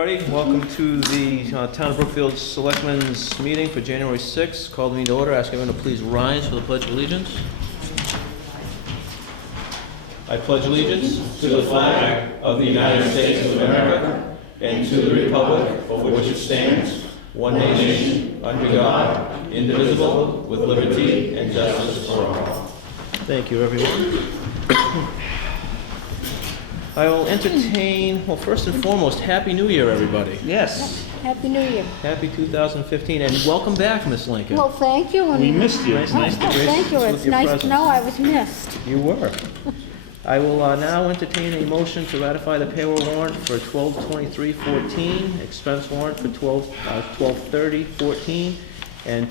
everybody. Welcome to the Town of Brookfield Selectmen's meeting for January 6th. Call the meeting to order. Ask everyone to please rise for the Pledge of Allegiance. I pledge allegiance to the flag of the United States of America and to the republic for which it stands, one nation, under God, indivisible, with liberty and justice for all. Thank you, everyone. I will entertain, well, first and foremost, Happy New Year, everybody. Yes. Happy New Year. Happy 2015, and welcome back, Miss Lincoln. Well, thank you. We missed you. Nice to grace Thank you. us with It's your nice to presence. know I was missed. You were. I will now entertain a motion to ratify the payroll warrant for 12/23/14, expense warrant for 12/30/14, and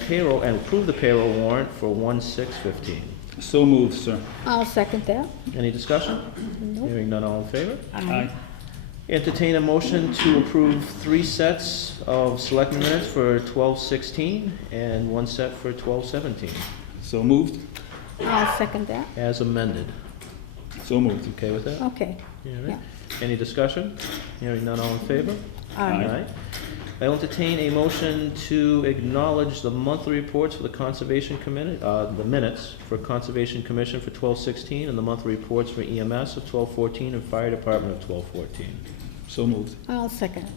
approve the payroll warrant for 1/6/15. So moved, sir. I'll second that. Any discussion? Nope. Hearing none, all in favor? Aye. Entertain a motion to approve 3 sets of selectmen minutes for 12/16 and 1 set for 12/17, So moved. I'll second that. as amended. So moved. Okay with that? Okay. All right. Yeah. Any discussion? Hearing none, all in favor? Aye. I'll entertain a motion to acknowledge the monthly reports for the Conservation Committee, the minutes for Conservation Commission for 12/16, and the monthly reports for EMS of 12/14 and Fire Department of 12/14. So moved. I'll second it.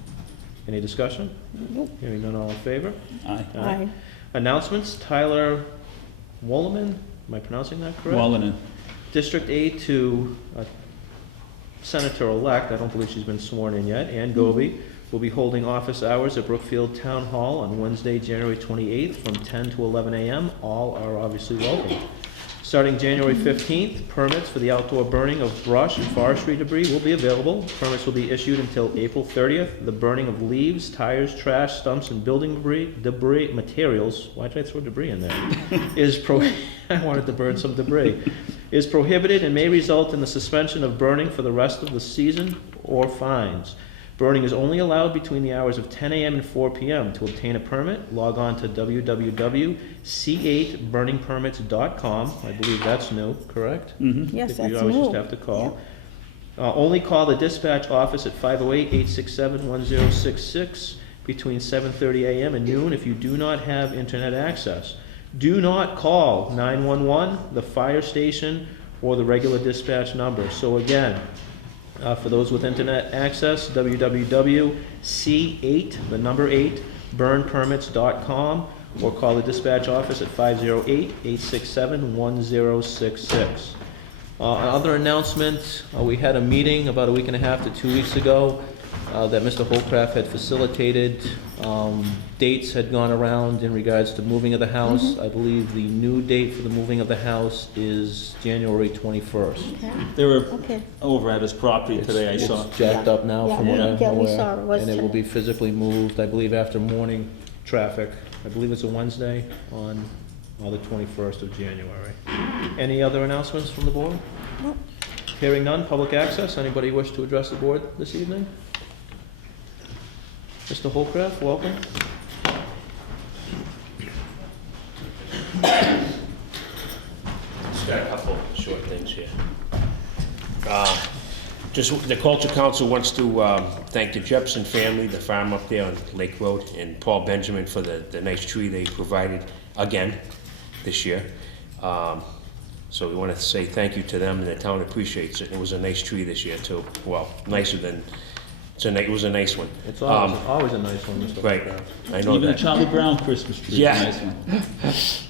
Any discussion? Nope. Hearing none, all in favor? Aye. Aye. Announcements, Tyler Wolleman, am I pronouncing that correct? Wallanen. District Aide to Senator-elect, I don't believe she's been sworn in yet, Ann Goby, will be holding office hours at Brookfield Town Hall on Wednesday, January 28th from 10 to 11 a.m. All are obviously welcome. Starting January 15th, permits for the outdoor burning of brush and forestry debris will be available. Permits will be issued until April 30th. The burning of leaves, tires, trash, stumps, and building debris materials, why did I throw debris in there? I wanted to burn some debris. Is prohibited and may result in the suspension of burning for the rest of the season or fines. Burning is only allowed between the hours of 10 a.m. and 4 p.m. To obtain a permit, log on to www.c8burningpermits.com. I believe that's new, correct? Mm-hmm. Yes, I think that's we always just new. have to call. Only call the dispatch office at 508-867-1066 between 7:30 a.m. and noon if you do not have internet access. Do not call 911, the fire station, or the regular dispatch number. So again, for those with internet access, www.c8, the number 8, burnpermits.com, or call the dispatch office at 508-867-1066. Another announcement, we had a meeting about a week and a half to 2 weeks ago that Mr. Holcraft had facilitated. Dates had gone around in regards to moving of the house. I believe the new date for the moving of the house is January 21st. Okay. They were Okay. over at his property today, I saw. It's jacked up now Yeah. from what I'm Yeah, we aware. saw it was And it will today. be physically moved, I believe, after morning traffic. I believe it's a Wednesday on the 21st of January. Any other announcements from the board? Nope. Hearing none, public access. Anybody wish to address the board this evening? Mr. Holcraft, welcome. Just got a couple of short things here. Just, the Culture Council wants to thank the Jepson family, the farm up there on Lake Road, and Paul Benjamin for the nice tree they provided again this year. So we want to say thank you to them, and the town appreciates it. It was a nice tree this year too. Well, nicer than, it was a nice one. It's always a nice one, Mr. Right, Holcraft. I know Even the that. Charlie Brown Christmas tree. Yeah. Nice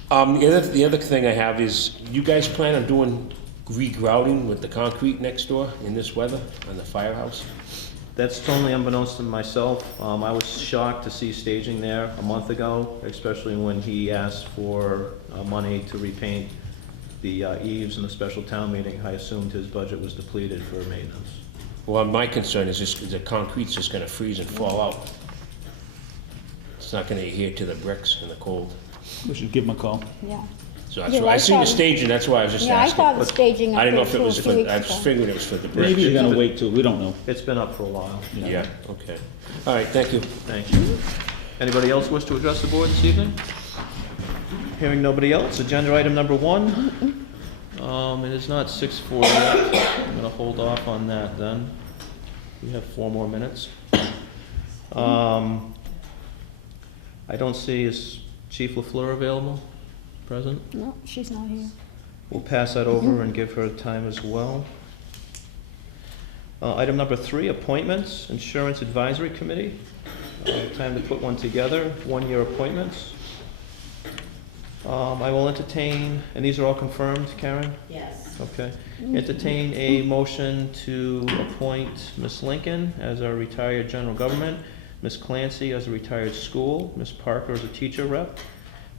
one. The other thing I have is, you guys plan on doing regrouting with the concrete next door in this weather on the firehouse? That's totally unbeknownst to myself. I was shocked to see staging there a month ago, especially when he asked for money to repaint the eaves in the special town meeting. I assumed his budget was depleted for maintenance. Well, my concern is just the concrete's just gonna freeze and fall out. It's not gonna adhere to the bricks in the cold. We should give him a call. Yeah. So that's Yeah, why, I I seen the thought- staging, that's why I was just Yeah, I asking. thought the but staging up I didn't know there if it too a was few for, weeks I just ago. figured it was for the bricks. Maybe they're gonna wait too, we don't know. It's been up for a while. Yeah, okay. All right, thank you. Thank you. Anybody else wish to address the board this evening? Hearing nobody else, agenda item number 1. It is not 6:40 yet. I'm gonna hold off on that then. We have 4 more minutes. I don't see, is Chief LaFleur available, present? No, she's not here. We'll pass that over and give her time as well. Item number 3, appointments, Insurance Advisory Committee. Time to put one together, 1-year appointments. I will entertain, and these are all confirmed, Karen? Yes. Okay. Entertain a motion to appoint Ms. Lincoln as our retired general government, Ms. Clancy as a retired school, Ms. Parker as a teacher rep,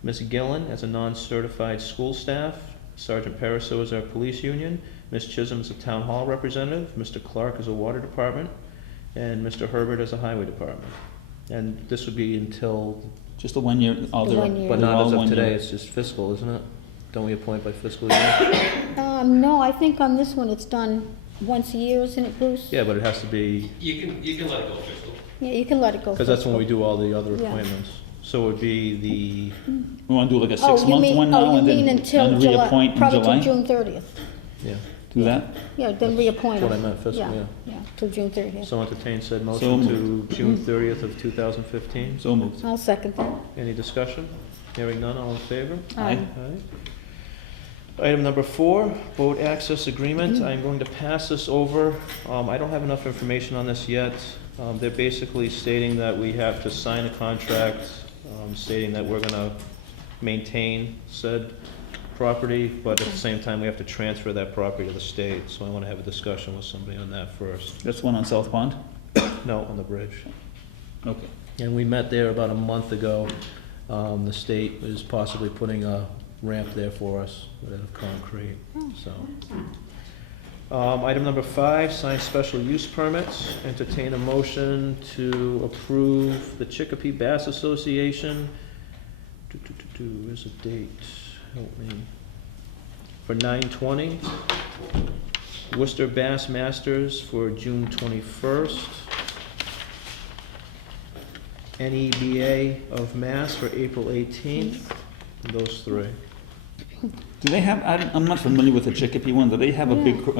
Ms. Gillen as a non-certified school staff, Sergeant Pariseau as our police union, Ms. Chisholm as a town hall representative, Mr. Clark as a water department, and Mr. Herbert as a highway department. And this would be until, Just a 1 year, all The they're. 1 year. but they're not all as of 1 year. today, it's just fiscal, isn't it? Don't we appoint by fiscal year? No, I think on this one it's done once a year, isn't it, Bruce? Yeah, but it has to be, You can let it go fiscal. Yeah, you can let it go. because that's when we fiscal. do all the other Yeah. appointments. So it would be the, We wanna do like a Oh, you 6-month mean, one now oh, you and mean then until and July, reappoint in probably till July? June 30th. yeah. Do that? Yeah, then reappoint That's what I them. meant, fiscal, yeah. Yeah, till June 30th. So entertain said So motion to June 30th of 2015. So moved. I'll second that. Any discussion? Hearing none, all in favor? Aye. Aye. Item number 4, boat access agreement. I'm going to pass this over. I don't have enough information on this yet. They're basically stating that we have to sign a contract stating that we're gonna maintain said property, but at the same time, we have to transfer that property to the state. So I wanna have a discussion with somebody on that first. That's one on South Pond? No, on the bridge. Okay. And we met there about a month ago. The state is possibly putting a ramp there for us out of concrete, so. Item number 5, sign special use permits. Entertain a motion to approve the Chicopee Bass Association. Where's the date? Help me. For 9/20. Worcester Bass Masters for June 21st. NEBA of Mass for April 18th. Those 3. Do they have, I'm not familiar with the Chicopee one, do they have a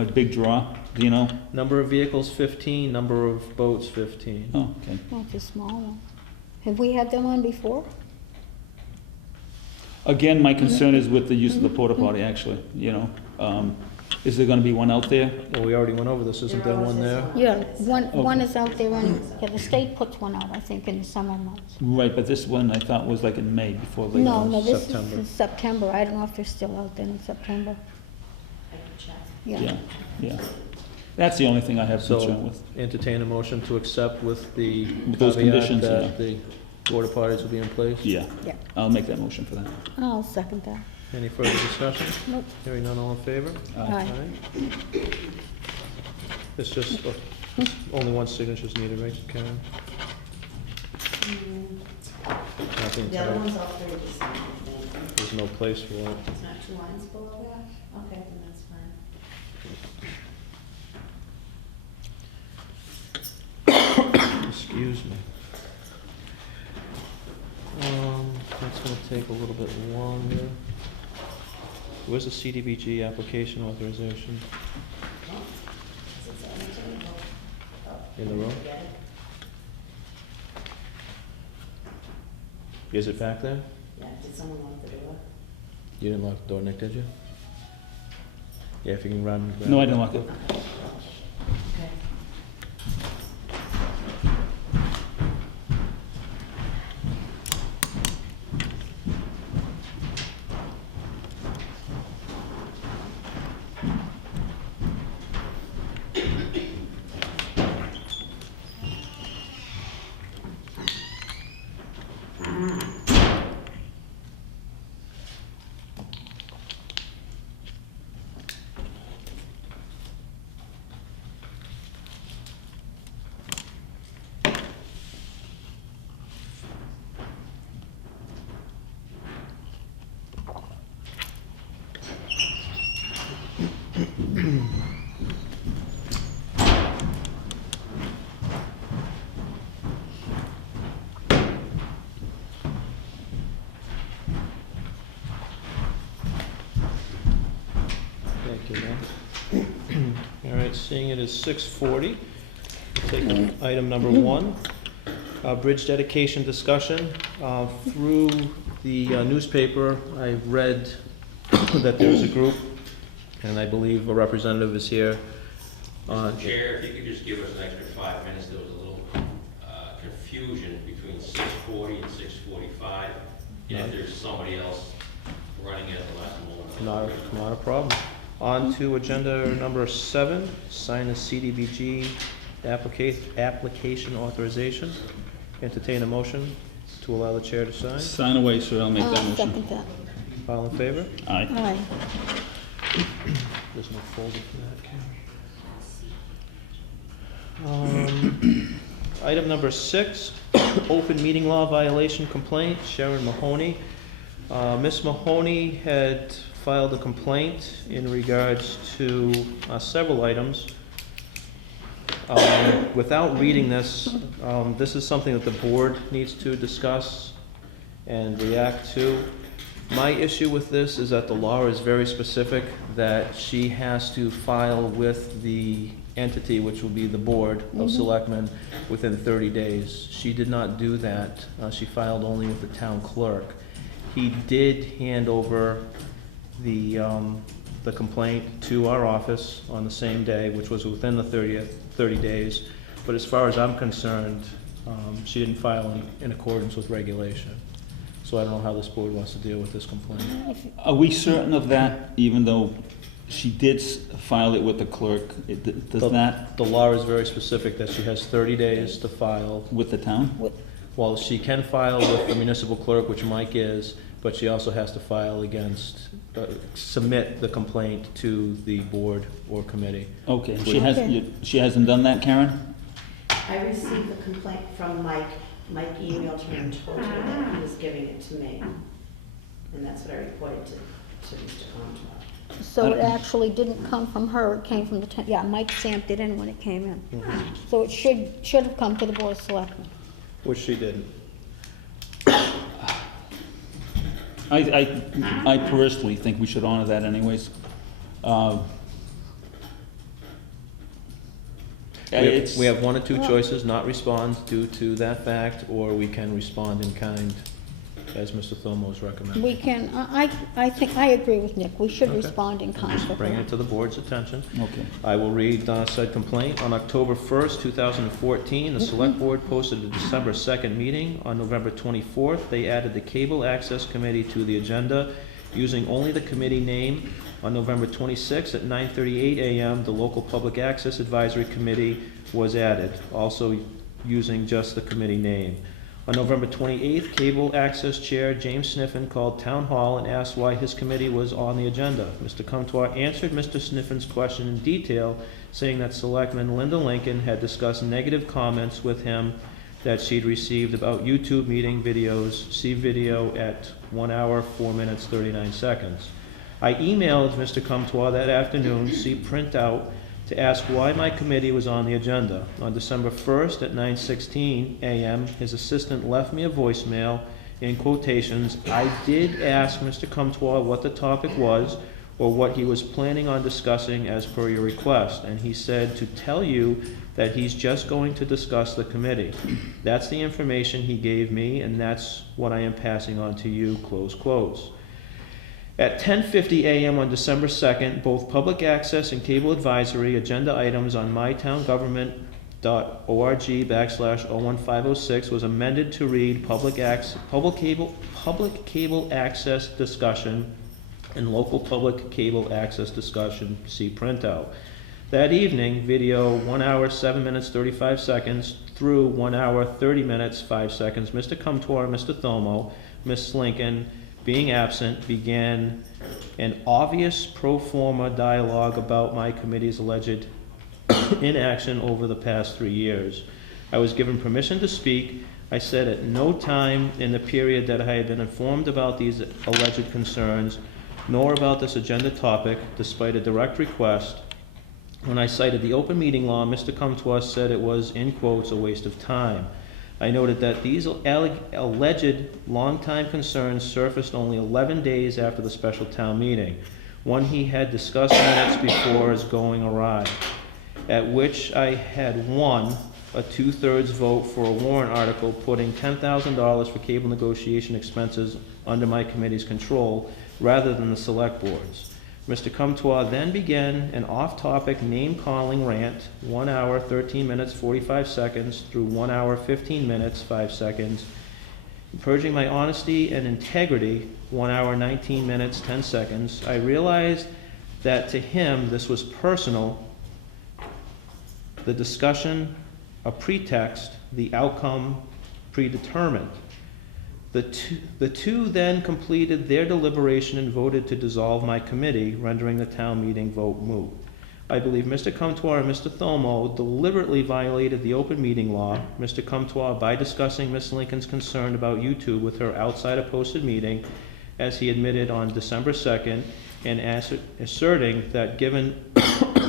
big draw, do you know? Number of vehicles 15, number of boats 15. Oh, okay. Oh, it's a small one. Have we had them on before? Again, my concern is with the use of the porta potty, actually, you know. Is there gonna be one out there? Well, we already went over this, isn't there one there? Yeah, one Okay. is out there, and, yeah, the state puts one out, I think, in the summer months. Right, but this one I thought was like in May before they. No, this September. is September. I don't know if they're still out there in September. I can check. Yeah, yeah. That's the only thing I have So concern with. entertain a motion to accept with the With those caveat conditions, that yeah. the porta potties will be in place? Yeah, Yeah, I'll make that motion for that. I'll second that. Any further discussion? Nope. Hearing none, all in favor? Aye. It's just, only one signature's needed, right, Karen? Nothing The other typed. one's all three the same, I think. There's no place for it. It's not 2 lines below that? Okay, then that's fine. Excuse me. That's gonna take a little bit longer. Where's the CDBG application authorization? In the room? Is it back there? Yeah, did someone lock the door? You didn't lock the door, Nick, did you? Yeah, if you can run. and grab No, I it. didn't lock it. Okay. Thank you, Lynn. All right, seeing it is 6:40, take item number 1. Bridge dedication discussion. Through the newspaper, I read that there's a group, and I believe a representative is here. Mr. Chair, if you could just give us an extra 5 minutes, there was a little confusion between 6:40 and 6:45. And if there's somebody else running it at the last moment. Not a problem. On to agenda number 7, sign the CDBG application authorization. Entertain a motion to allow the chair to sign. Sign away, sir, I'll make that I'll motion. second that. All in favor? Aye. Aye. There's no folder for that, Karen. Item number 6, open meeting law violation complaint, Sharon Mahoney. Ms. Mahoney had filed a complaint in regards to several items. Without reading this, this is something that the board needs to discuss and react to. My issue with this is that the law is very specific, that she has to file with the entity, which will be the Board of Selectmen, within 30 days. She did not do that. She filed only with the town clerk. He did hand over the complaint to our office on the same day, which was within the 30 days. But as far as I'm concerned, she didn't file in accordance with regulation. So I don't know how this board wants to deal with this complaint. Are we certain of that, even though she did file it with the clerk? Does that, The law is very specific that she has 30 days to file. with the town? Well, she can file with the municipal clerk, which Mike is, but she also has to file against, submit the complaint to the board or committee. Okay, Okay. she hasn't done that, Karen? I received the complaint from Mike. Mike emailed her and told her that he was giving it to me. And that's what I reported to Mr. Comtois. So it actually didn't come from her, it came from the town, yeah, Mike stamped it in when it came in. So it should have come to the Board of Selectmen. Which she didn't. I personally think we should honor that anyways. We have one or two choices, not respond due to that fact, or we can respond in kind, as Mr. Thomo's recommended. We can, I think, I agree with Nick, we should Okay. respond in kind to Bringing her. it to the board's attention. Okay. I will read said complaint. On October 1st, 2014, the Select Board posted a December 2nd meeting. On November 24th, they added the Cable Access Committee to the agenda, using only the committee name. On November 26th, at 9:38 a.m., the Local Public Access Advisory Committee was added, also using just the committee name. On November 28th, Cable Access Chair James Sniffen called Town Hall and asked why his committee was on the agenda. Mr. Comtois answered Mr. Sniffen's question in detail, saying that Selectman Linda Lincoln had discussed negative comments with him that she'd received about YouTube meeting videos. See video at 1 hour, 4 minutes, 39 seconds. I emailed Mr. Comtois that afternoon, see printout, to ask why my committee was on the agenda. On December 1st at 9:16 a.m., his assistant left me a voicemail in quotations. I did ask Mr. Comtois what the topic was or what he was planning on discussing as per your request, and he said to tell you that he's just going to discuss the committee. That's the information he gave me, and that's what I am passing on to you, close quotes. At 10:50 a.m. on December 2nd, both public access and cable advisory agenda items on mytowngovernment.org/01506 was amended to read public cable access discussion and local public cable access discussion, see printout. That evening, video 1 hour, 7 minutes, 35 seconds through 1 hour, 30 minutes, 5 seconds. Mr. Comtois, Mr. Thomo, Ms. Lincoln, being absent, began an obvious pro forma dialogue about my committee's alleged inaction over the past 3 years. I was given permission to speak. I said at no time in the period that I had been informed about these alleged concerns, nor about this agenda topic, despite a direct request. When I cited the open meeting law, Mr. Comtois said it was, in quotes, a waste of time. I noted that these alleged long-time concerns surfaced only 11 days after the special town meeting, one he had discussed minutes before as going awry, at which I had, 1, a 2/3 vote for a warrant article putting $10,000 for cable negotiation expenses under my committee's control rather than the select board's. Mr. Comtois then began an off-topic name-calling rant, 1 hour, 13 minutes, 45 seconds through 1 hour, 15 minutes, 5 seconds, purging my honesty and integrity, 1 hour, 19 minutes, 10 seconds. I realized that to him this was personal, the discussion a pretext, the outcome predetermined. The two then completed their deliberation and voted to dissolve my committee, rendering the town meeting vote moot. I believe Mr. Comtois and Mr. Thomo deliberately violated the open meeting law. Mr. Comtois by discussing Ms. Lincoln's concern about YouTube with her outside a posted meeting, as he admitted on December 2nd, and asserting that given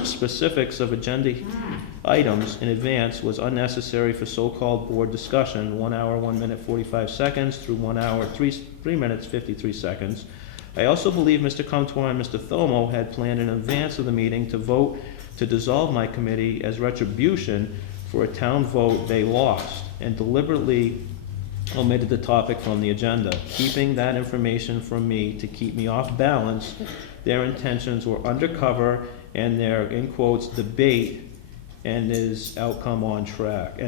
specifics of agenda items in advance was unnecessary for so-called board discussion, 1 hour, 1 minute, 45 seconds through 1 hour, 3 minutes, 53 seconds. I also believe Mr. Comtois and Mr. Thomo had planned in advance of the meeting to vote to dissolve my committee as retribution for a town vote they lost, and deliberately omitted the topic from the agenda, keeping that information from me to keep me off balance. Their intentions were undercover, and their, in quotes, debate and its outcome on track.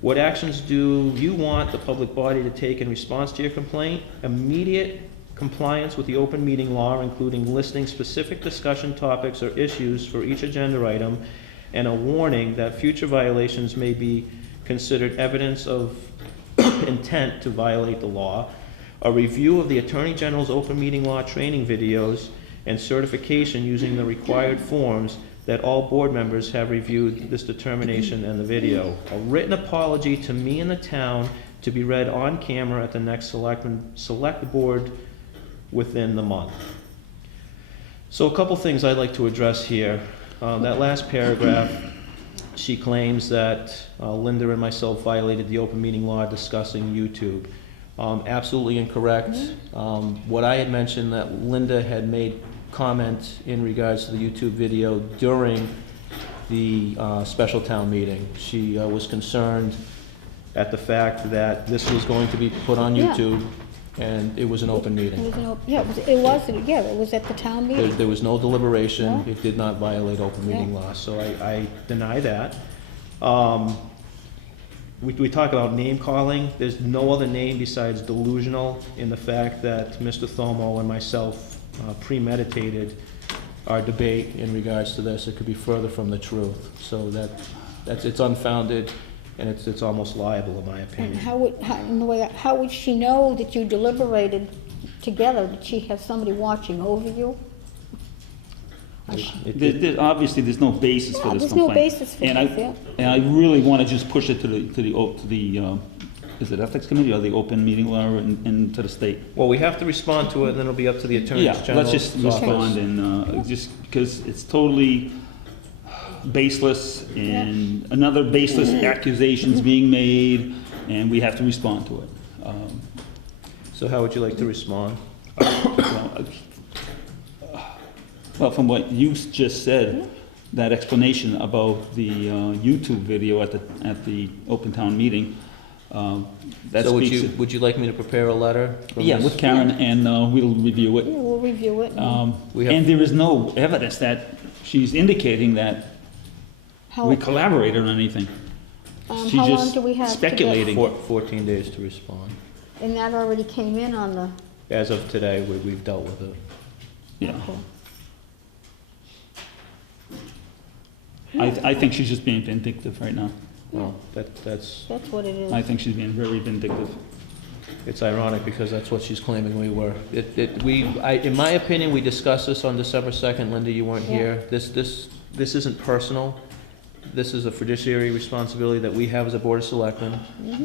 What actions do you want the public body to take in response to your complaint? Immediate compliance with the open meeting law, including listing specific discussion topics or issues for each agenda item, and a warning that future violations may be considered evidence of intent to violate the law. A review of the Attorney General's open meeting law training videos and certification using the required forms that all board members have reviewed this determination and the video. A written apology to me and the town to be read on camera at the next select board within the month. So a couple things I'd like to address here. That last paragraph, she claims that Linda and myself violated the open meeting law discussing YouTube. Absolutely incorrect. What I had mentioned that Linda had made comment in regards to the YouTube video during the special town meeting. She was concerned at the fact that this was going to be put on Yeah. YouTube, and it was an open meeting. It was at the town meeting. There was no deliberation. Yeah. It did not violate open meeting Yeah. law, so I deny that. We talk about name calling. There's no other name besides delusional in the fact that Mr. Thomo and myself premeditated our debate in regards to this. It could be further from the truth. So it's unfounded, and it's almost liable in my And opinion. how would she know that you deliberated together? Did she have somebody watching over you? Obviously, there's no basis for Yeah, this there's no complaint. basis for And this, yeah. And I really want to just push it to the is it ethics committee or the open meeting law and to the state? Well, we have to respond to it, and then it'll be up to the Attorney Yeah, General's let's just office. respond and, just because it's totally baseless and another baseless accusations being made, and we have to respond to it. So how would you like to respond? Well, from what you just said, that explanation about the YouTube video at the open town meeting, that So speaks. would you like me to prepare a letter? from Yeah, this? with Karen, and we'll review it. Yeah, we'll review it. We have- And there is no evidence that she's indicating that How, we collaborated on anything. She's how long just do we have to get? speculating. 14 days to respond. And that already came in on the, As of today, we've dealt with it. Yeah. I think she's just being vindictive right now. Well, that's, that's what it is. I think she's being very vindictive. it's ironic because that's what she's claiming we were. In my opinion, we discussed this on December 2nd. Linda, you weren't Yeah. here. This isn't personal. This is a fiduciary responsibility that we have as a Board of Selectmen.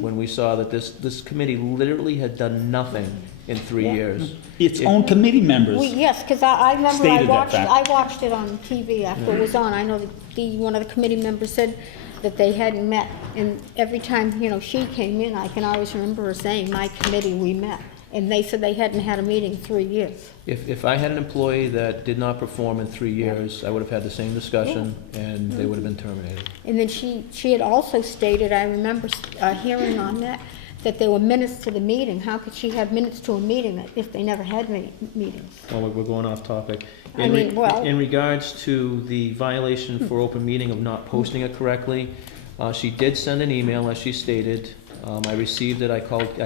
When we saw that this committee literally had done nothing in 3 Yeah. years. Its own committee members. Yes, because I remember Stated that fact. I watched it on TV after it was on. I know that one of the committee members said that they hadn't met, and every time, she came in, I can always remember her saying, "My committee, we met." And they said they hadn't had a meeting in 3 years. If I had an employee that did not perform in 3 years, I would have had the same discussion, and they would have been terminated. And then she had also stated, I remember hearing on that there were minutes to the meeting. How could she have minutes to a meeting if they never had meetings? Well, we're going off topic. I mean, well- In regards to the violation for open meeting of not posting it correctly, she did send an email, as she stated. I received it, I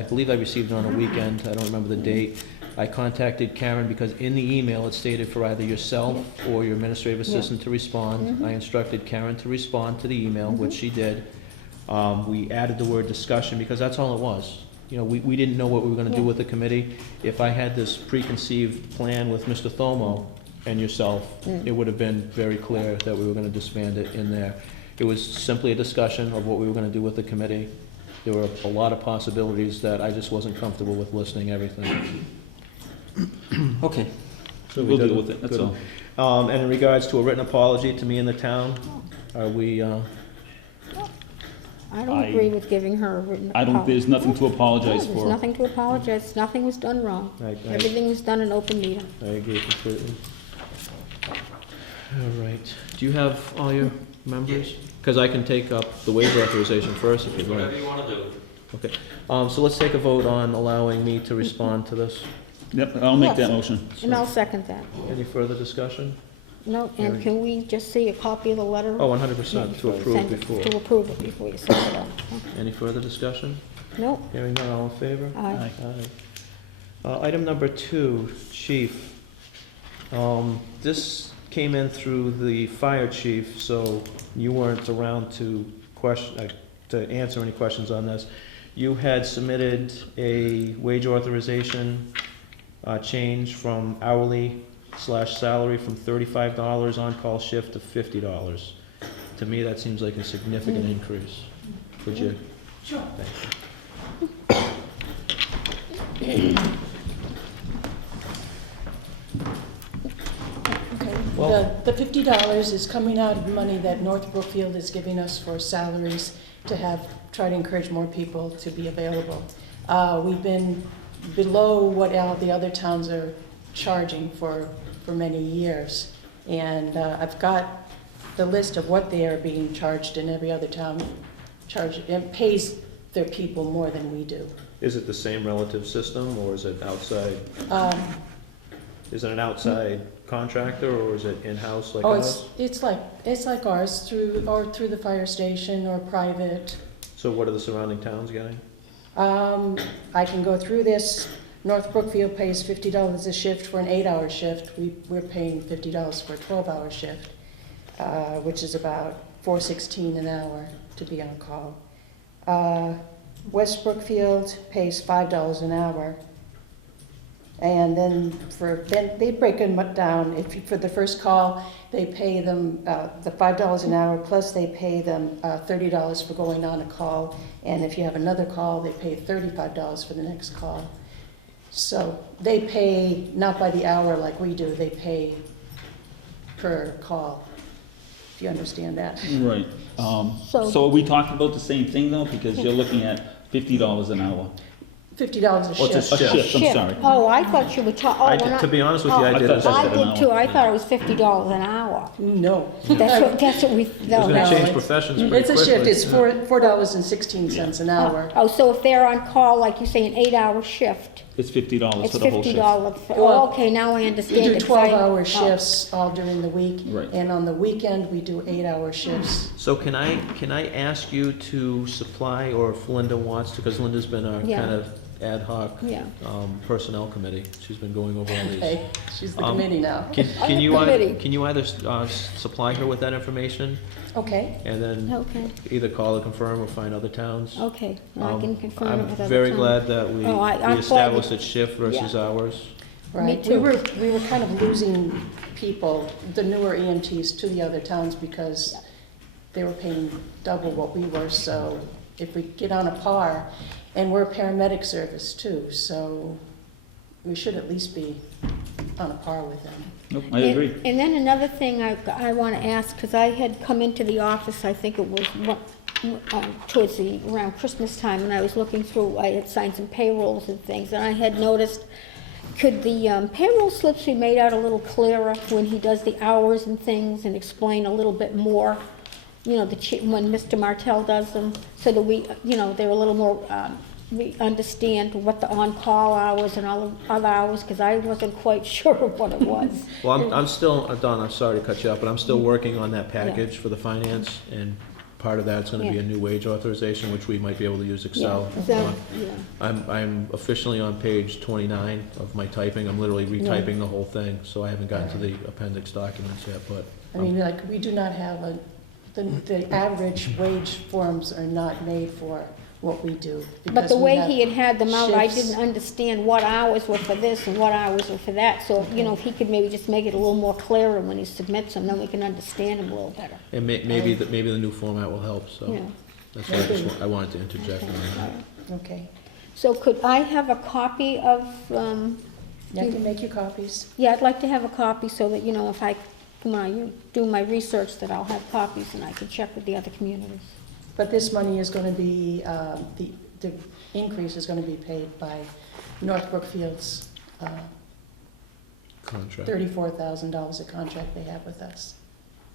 believe I received it on a weekend, I don't remember the date. I contacted Karen because in the email it stated for either yourself or your administrative assistant to respond. I instructed Karen to respond to the email, which she did. We added the word discussion because that's all it was. You know, we didn't know what we were gonna do with the committee. If I had this preconceived plan with Mr. Thomo and yourself, it would have been very clear that we were gonna disband it in there. It was simply a discussion of what we were gonna do with the committee. There were a lot of possibilities that I just wasn't comfortable with listening everything. Okay, So we'll did deal with it, that's good. all. And in regards to a written apology to me and the town, are we, I don't agree with giving her a written I don't, apology. there's nothing to apologize There's for. nothing to apologize, nothing was done wrong. Everything was done in open meeting. I agree completely. All right, do you have all your members? Because I can take up the waiver authorization first if you'd Whatever like. you wanna do. Okay, so let's take a vote on allowing me to respond to this. Yep, I'll make that Yes. motion. And I'll second that. Any further discussion? No, and can we just see a copy of the letter? Oh, 100% to approve Send it- before. To approve it before you send it out. Any further discussion? No, Hearing none, all in favor? aye. Aye. Item number 2, Chief. This came in through the fire chief, so you weren't around to to answer any questions on this. You had submitted a wage authorization change from hourly/salary from $35 on-call shift to $50. To me, that seems like a significant increase. Would you? Sure. Okay, Well- the $50 is coming out of money that North Brookfield is giving us for salaries to try to encourage more people to be available. We've been below what all the other towns are charging for many years. And I've got the list of what they are being charged in every other town, and pays their people more than we do. Is it the same relative system, or is it outside? Is it an outside contractor, or is it in-house like Oh, ours? it's like ours, through the fire station or private. So what are the surrounding towns getting? I can go through this. North Brookfield pays $50 a shift for an 8-hour shift. We're paying $50 for a 12-hour shift, which is about $4.16 an hour to be on call. West Brookfield pays $5 an hour. And then they break them down. For the first call, they pay them the $5 an hour, plus they pay them $30 for going on a call. And if you have another call, they pay $35 for the next call. So they pay not by the hour like we do, they pay per call, if you understand that. Right. So- So are we talking about the same thing though? Because you're looking at $50 an hour. $50 a Well, it's shift. a A shift, I'm Shift. sorry. Oh, I thought you were talking, To be honest with you, I I did thought as that's I an did hour. too, I thought it was $50 an hour. No. That's what we, It's no, gonna no. change professions pretty It's a quickly. shift, it's $4.16 an hour. Oh, so if they're on call, like you say, an 8-hour shift, It's $50 it's for the whole shift. $50. Well, Oh, okay, now I We understand. do it, 'cause I- 12-hour oh. shifts all during the week. Right. And on the weekend, we do 8-hour shifts. So can I ask you to supply, or if Linda wants to, because Linda's been our Yeah. kind of ad hoc Yeah. personnel committee. She's been going over all these. Okay, she's the Um, committee now. Can you Committee. can you either supply her with that information, Okay, and then Okay, either call or confirm, or find other towns? okay, I can confirm it with other I'm very towns. glad that we Oh, I'm glad we established that- that shift versus hours. right. too. We were kind of losing people, the newer EMTs, to the other towns because they were paying double what we were. So if we get on a par, and we're a paramedic service too, so we should at least be on a par with them. Nope, I agree. And then another thing I want to ask, because I had come into the office, I think it was around Christmas time, and I was looking through, I had signed some payrolls and things, and I had noticed, could the payroll slips be made out a little clearer when he does the hours and things, and explain a little bit more? You know, when Mr. Martell does them, so that we, you know, they're a little more, we understand what the on-call hours and all the other hours, because I wasn't quite sure of what it was. Well, I'm still, Don, I'm sorry to cut you off, but I'm still working on that package for the finance, and part of that's gonna be Yeah. a new wage authorization, which we might be able to use Excel Yeah, on. yeah. I'm officially on page 29 of my typing. I'm literally retyping the whole thing, so I haven't gotten to the appendix documents yet, but. I mean, like, we do not have the average wage forms are not made for what we do. But because the we way have he had them out, I shifts. didn't understand what hours were for this and what hours were for that. So, you know, if he could maybe just make it a little more clearer when he submits them, then we can understand them a little better. And maybe the new format will help, so. Yeah. That's why I wanted to interject on that. Okay, So could I have a copy of, I can make you copies. yeah, I'd like to have a copy so that, you know, if I, come on, you do my research, that I'll have copies and I can check with the other communities. But this money is gonna be, the increase is gonna be paid by North Brookfield's Contract. $34,000 a contract they have with us.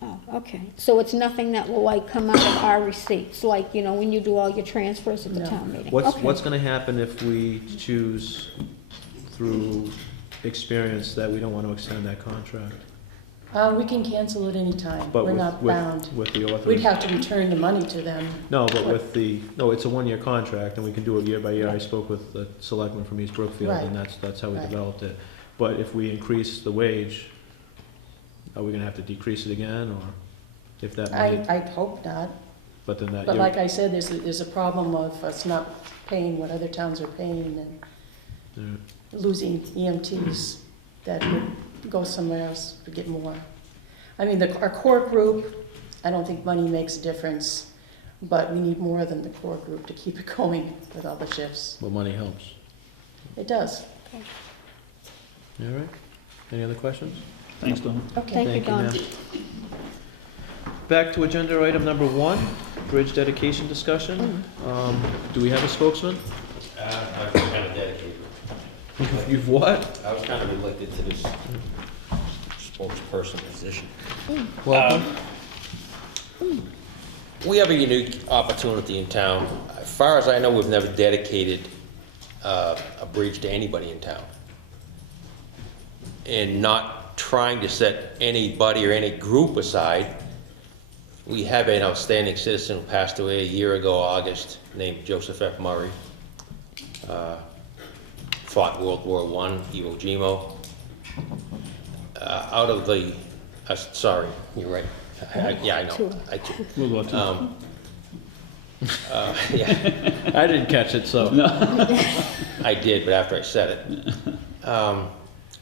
Oh, okay. So it's nothing that will like come out of our receipts, like, you know, when you do all your transfers at the No. town meeting? What's Okay. gonna happen if we choose through experience that we don't want to extend that contract? We can cancel at any time. But We're with- not with- bound. With the author. We'd have to return the money to them. No, but with no, it's a one-year contract, and we can do it year by year. I spoke with the selectman from East Brookfield, and that's how we Right. developed it. But if we increase the wage, are we gonna have to decrease it again, or if that money, I hope not. but then that, But like I said, there's a problem of us not paying what other towns are paying and yeah. losing EMTs that would go somewhere else to get more. I mean, our core group, I don't think money makes a difference, but we need more than the core group to keep it going with all the shifts. Well, money helps. It does. All right? Any other questions? Thanks, Don. Thank you, Don. ma'am. Back to agenda item number 1, bridge dedication discussion. Do we have a spokesman? I was kind of dedicated. You've what? I was kind of elected to this spokesperson position. Welcome. We have a unique opportunity in town. As far as I know, we've never dedicated a bridge to anybody in town. And not trying to set anybody or any group aside, we have an outstanding citizen who passed away a year ago, August, named Joseph F. Murray. Fought World War I, Iwo Jima. Out of the, sorry, you're right. Yeah, I know. Two. World War II. Yeah, I didn't catch it, so. I did, but after I said it.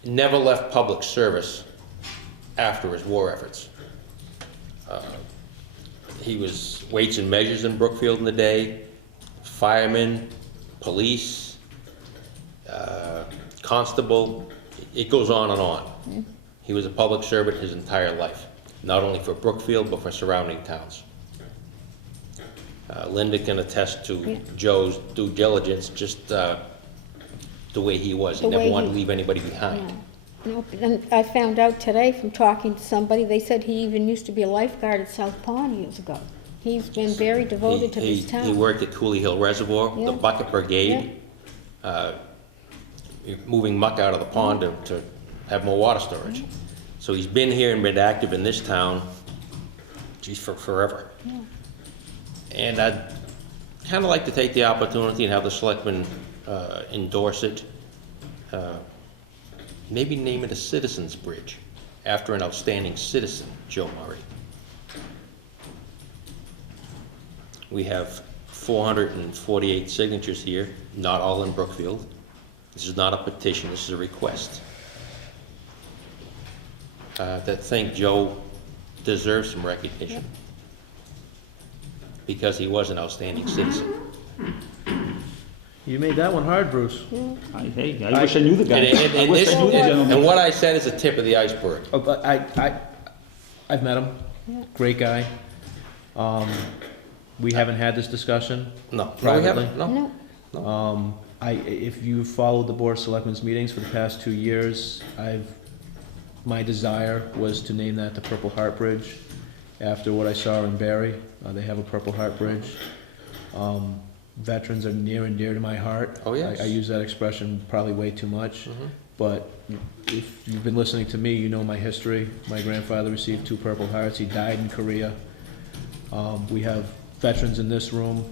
Never left public service after his war efforts. He was weights and measures in Brookfield in the day, fireman, police, constable, it goes on and on. He was a public servant his entire life, not only for Brookfield, but for surrounding towns. Linda can attest to Joe's due diligence, just the way he was. He The never way wanted to he- leave anybody behind. Nope. And I found out today from talking to somebody, they said he even used to be a lifeguard at South Pond years ago. He's been very devoted to this He town. worked at Cooley Hill Reservoir, Yeah. the bucket brigade, moving muck out of the pond to have more water storage. So he's been here and been active in this town, geez, for forever. And I'd kind of like to take the opportunity and have the selectmen endorse it. Maybe name it a Citizens Bridge, after an outstanding citizen, Joe Murray. We have 448 signatures here, not all in Brookfield. This is not a petition, this is a request. That think Joe deserves some recognition, because he was an outstanding citizen. You made that one hard, Bruce. Hey, I wish I knew the guy. And I wish I knew the gentleman. and what I said is the tip of the iceberg. Oh, but I've met him. Great guy. We haven't had this discussion No, no, we privately. haven't, no. No, If you've followed the Board of Selectmen's meetings for the past 2 years, my desire was to name that the Purple Heart Bridge, after what I saw in Barry. They have a Purple Heart Bridge. Veterans are near and dear to my heart. Oh, yes. I use that expression probably way too much, but if you've been listening to me, you know my history. My grandfather received 2 Purple Hearts. He died in Korea. We have veterans in this room.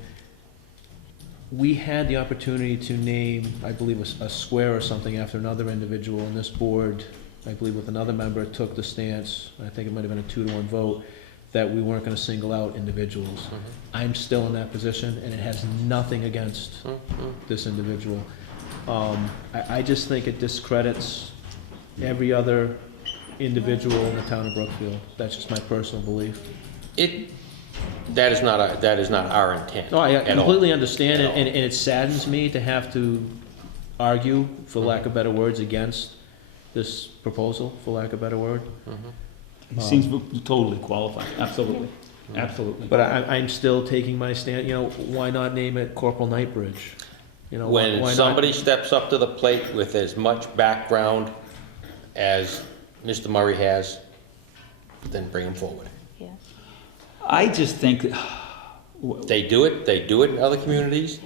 We had the opportunity to name, I believe, a square or something after another individual, and this board, I believe with another member, took the stance, I think it might have been a 2-to-1 vote, that we weren't gonna single out individuals. I'm still in that position, and it has nothing against this individual. I just think it discredits every other individual in the town of Brookfield. That's just my personal belief. That is not our intent. No, I at all. completely understand it, At all. and it saddens me to have to argue, for lack of better words, against this proposal, for lack of better word. He seems totally qualified, absolutely, absolutely. But I'm still taking my stand, why not name it Corporal Knightbridge? Why When not- somebody steps up to the plate with as much background as Mr. Murray has, then bring him forward. yes. I just think, They do it in other communities.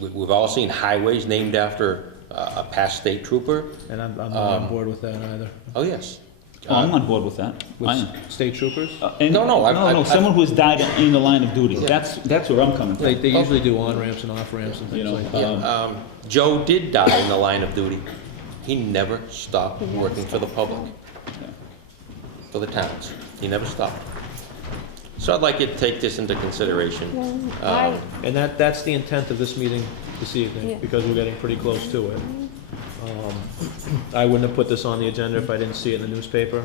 We've all seen highways named after a past state trooper. And I'm not on board with that either. Oh, yes. I'm on board with that. I am. With state troopers? And- No, no, No, someone who has died in the line of duty, Yeah. that's where I'm coming They from. usually do on-ramps and off-ramps and You things know, like that. Yeah, Joe did die in the line of duty. He never stopped working for the public, for the towns. He never stopped. So I'd like you to take this into consideration. I, And that's the intent of this meeting this evening, Yeah. because we're getting pretty close to it. I wouldn't have put this on the agenda if I didn't see it in the newspaper.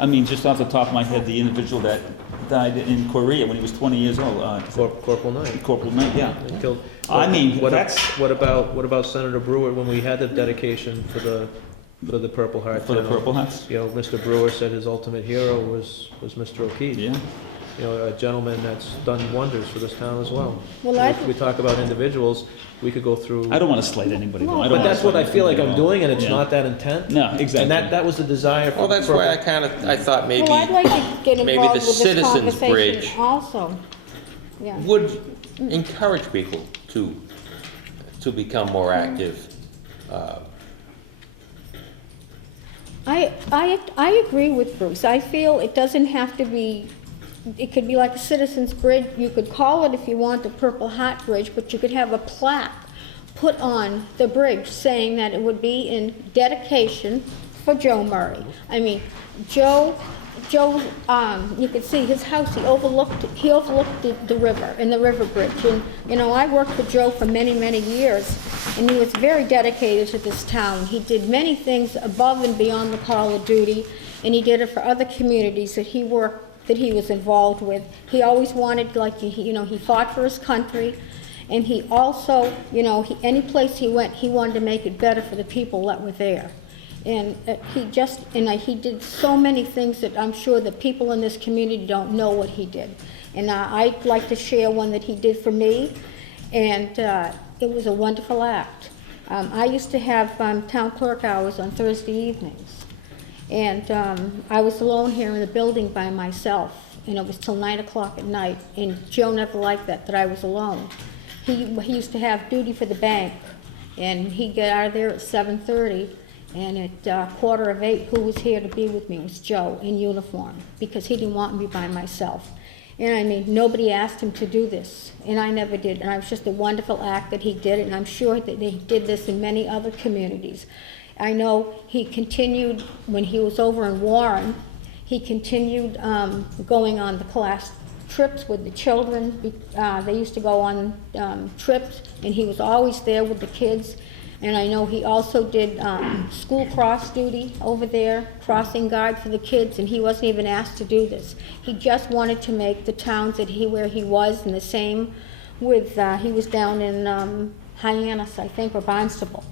I mean, just off the top of my head, the individual that died in Korea when he was 20 years old, Corporal Knight. Corporal Knight, yeah. They killed- I mean, What that's- what about Senator Brewer, when we had the dedication for the Purple Heart? For the Purple Hearts? Mr. Brewer said his ultimate hero was Mr. O'Keefe. Yeah. A gentleman that's done wonders for this town as well. Well, I- We talk about individuals, we could go through. I don't want to slight anybody. though. I don't But wanna that's what I slight feel like anybody I'm at all. doing, and it's Yeah. not that intent. No, exactly. And that was the desire for. Well, that's why I thought maybe well, I'd like to get maybe involved the with this Citizens conversation Bridge also. Yeah. would encourage people to become more active. I agree with Bruce. I feel it doesn't have to be, it could be like a Citizens Bridge. You could call it, if you want, the Purple Heart Bridge, but you could have a plaque put on the bridge saying that it would be in dedication for Joe Murray. I mean, Joe, you could see his house, he overlooked the river, and the river bridge. And, I worked with Joe for many, many years, and he was very dedicated to this town. He did many things above and beyond the call of duty, and he did it for other communities that he was involved with. He always wanted, he fought for his country, and he also, any place he went, he wanted to make it better for the people that were there. And he did so many things that I'm sure that people in this community don't know what he did. And I'd like to share one that he did for me, and it was a wonderful act. I used to have town clerk hours on Thursday evenings, and I was alone here in the building by myself, and it was till 9 o'clock at night, and Joe never liked that I was alone. He used to have duty for the bank, and he'd get out of there at 7:30, and at 7:45, who was here to be with me was Joe in uniform, because he didn't want me by myself. And I mean, nobody asked him to do this, and I never did, and it was just a wonderful act that he did, and I'm sure that he did this in many other communities. I know he continued, when he was over in Warren, he continued going on the class trips with the children. They used to go on trips, and he was always there with the kids. And I know he also did school cross duty over there, crossing guard for the kids, and he wasn't even asked to do this. He just wanted to make the towns where he was, and the same with, he was down in Hyannis, I think, or Barnstable,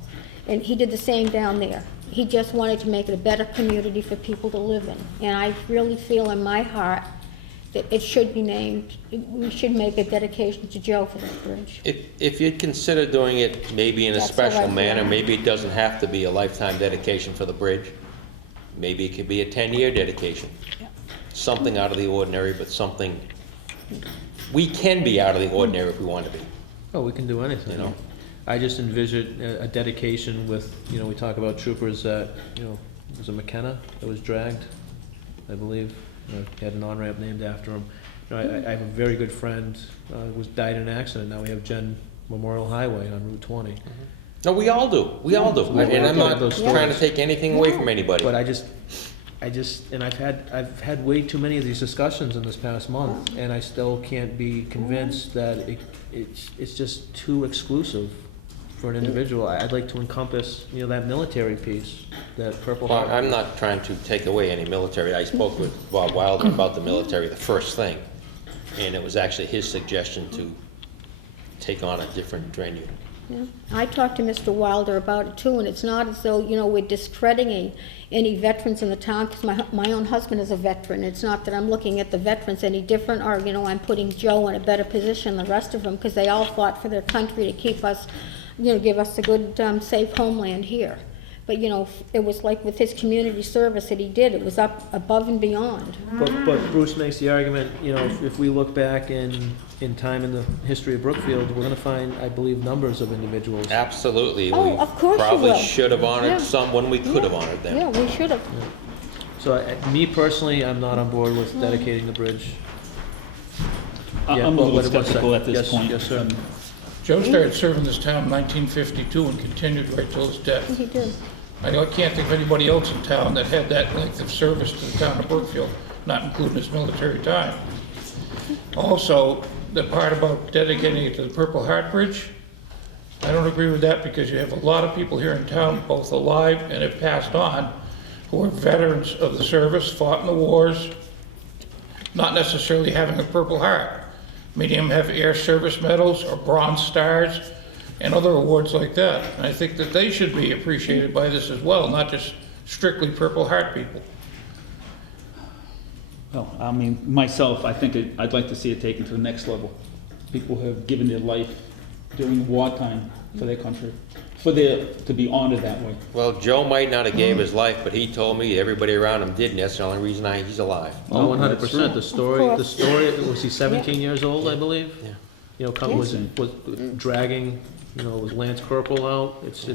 and he did the same down there. He just wanted to make it a better community for people to live in. And I really feel in my heart that it should be named, we should make a dedication to Joe for that bridge. If you'd consider doing it maybe in a That's how I special feel. manner, maybe it doesn't have to be a lifetime dedication for the bridge. Maybe it could be a 10-year dedication. Something out of the ordinary, but something, we can be out of the ordinary if we want to be. Oh, we can do anything. You know? I just envisioned a dedication with, you know, we talk about troopers that, you know, was it McKenna that was dragged, I believe? Had an on-ramp named after him. You know, I have a very good friend, died in an accident. Now we have Jen Memorial Highway on Route 20. No, we all do. We all do. And I'm not Those trying to stories. take anything away from anybody. But I just, and I've had way too many of these discussions in this past month, and I still can't be convinced that it's just too exclusive for an individual. I'd like to encompass, you know, that military piece, that Purple Well, Heart. I'm not trying to take away any military. I spoke with Bob Wilder about the military the first thing, and it was actually his suggestion to take on a different venue. Yeah. I talked to Mr. Wilder about it too, and it's not as though, you know, we're discrediting any veterans in the town, because my own husband is a veteran. It's not that I'm looking at the veterans any different, or, you know, I'm putting Joe in a better position than the rest of them, because they all fought for their country to keep us, you know, give us a good, safe homeland here. But, you know, it was like with his community service that he did, it was up above and beyond. But Bruce makes the argument, you know, if we look back in time in the history of Brookfield, we're gonna find, I believe, numbers of individuals. Absolutely. Oh, We of course you probably will. should have Yeah. honored some when we could have Yeah. honored them. Yeah, we should have. So, me personally, I'm not on board with dedicating the bridge. Yeah, I'm a well, little what- what's skeptical that? at this Yes, point. yes, sir. Joe started serving this town in 1952 and continued right till his death. He did. I can't think of anybody else in town that had that length of service to the town of Brookfield, not including his military time. Also, the part about dedicating it to the Purple Heart Bridge, I don't agree with that, because you have a lot of people here in town, both alive and have passed on, who are veterans of the service, fought in the wars, not necessarily having a Purple Heart. Many of them have Air Service Medals or Bronze Stars and other awards like that. And I think that they should be appreciated by this as well, not just strictly Purple Heart people. Well, I mean, myself, I think I'd like to see it taken to the next level. People who have given their life during wartime for their country, to be honored that way. Well, Joe might not have gave his life, but he told me everybody around him did, and that's the only reason he's alive. Oh, 100%. The Of story, course. was he 17 years old, I believe? Yeah. You know, was dragging, you know, was Lance Corporal out. It's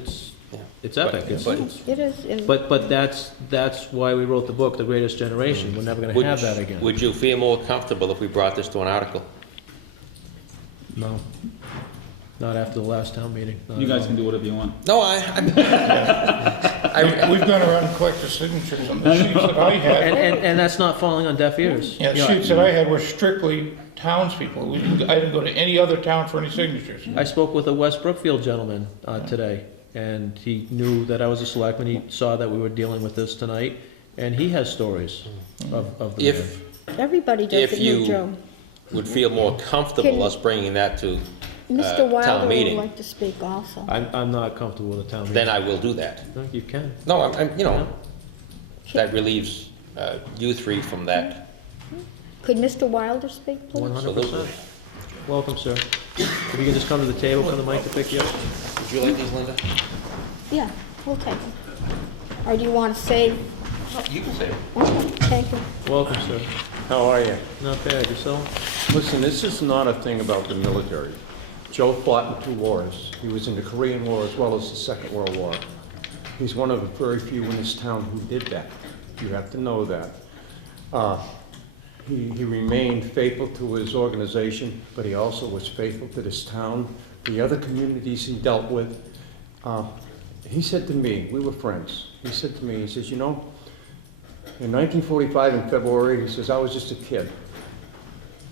epic. It's- But- It is. And But that's why we wrote the book, The Greatest Generation. We're never gonna have that again. Would you feel more comfortable if we brought this to an article? No. Not after the last town meeting. Not You at guys all. can do whatever you want. No, We've gone around and collected signatures on the sheets that I had. And that's not falling on deaf ears. Yeah, You know, sheets that I had were strictly townspeople. I didn't go to any other town for any signatures. I spoke with a West Brookfield gentleman today, and he knew that I was a selectman. He saw that we were dealing with this tonight, and he has stories of the man. if everybody does If it, you, you- Joe. would feel more comfortable Can- us bringing that to Mr. town Wilder would meeting, like to speak also. I'm not comfortable with the town meeting. then I will do that. No, you can. No, you know, that relieves you three from that. Could Mr. Wilder speak, please? 100%. Welcome, sir. If you can just come to the table for the mic to pick you up. Would you like these, Linda? Yeah, we'll take it. Or do you want to say, You can say it. okay, thank you. Welcome, sir. How are you? Not bad. Yourself? Listen, this is not a thing about the military. Joe fought in 2 wars. He was in the Korean War as well as the Second World War. He's one of the very few in this town who did that. You have to know that. He remained faithful to his organization, but he also was faithful to this town, the other communities he dealt with. He said to me, we were friends, he said to me, he says, you know, in 1945 in February, he says, I was just a kid.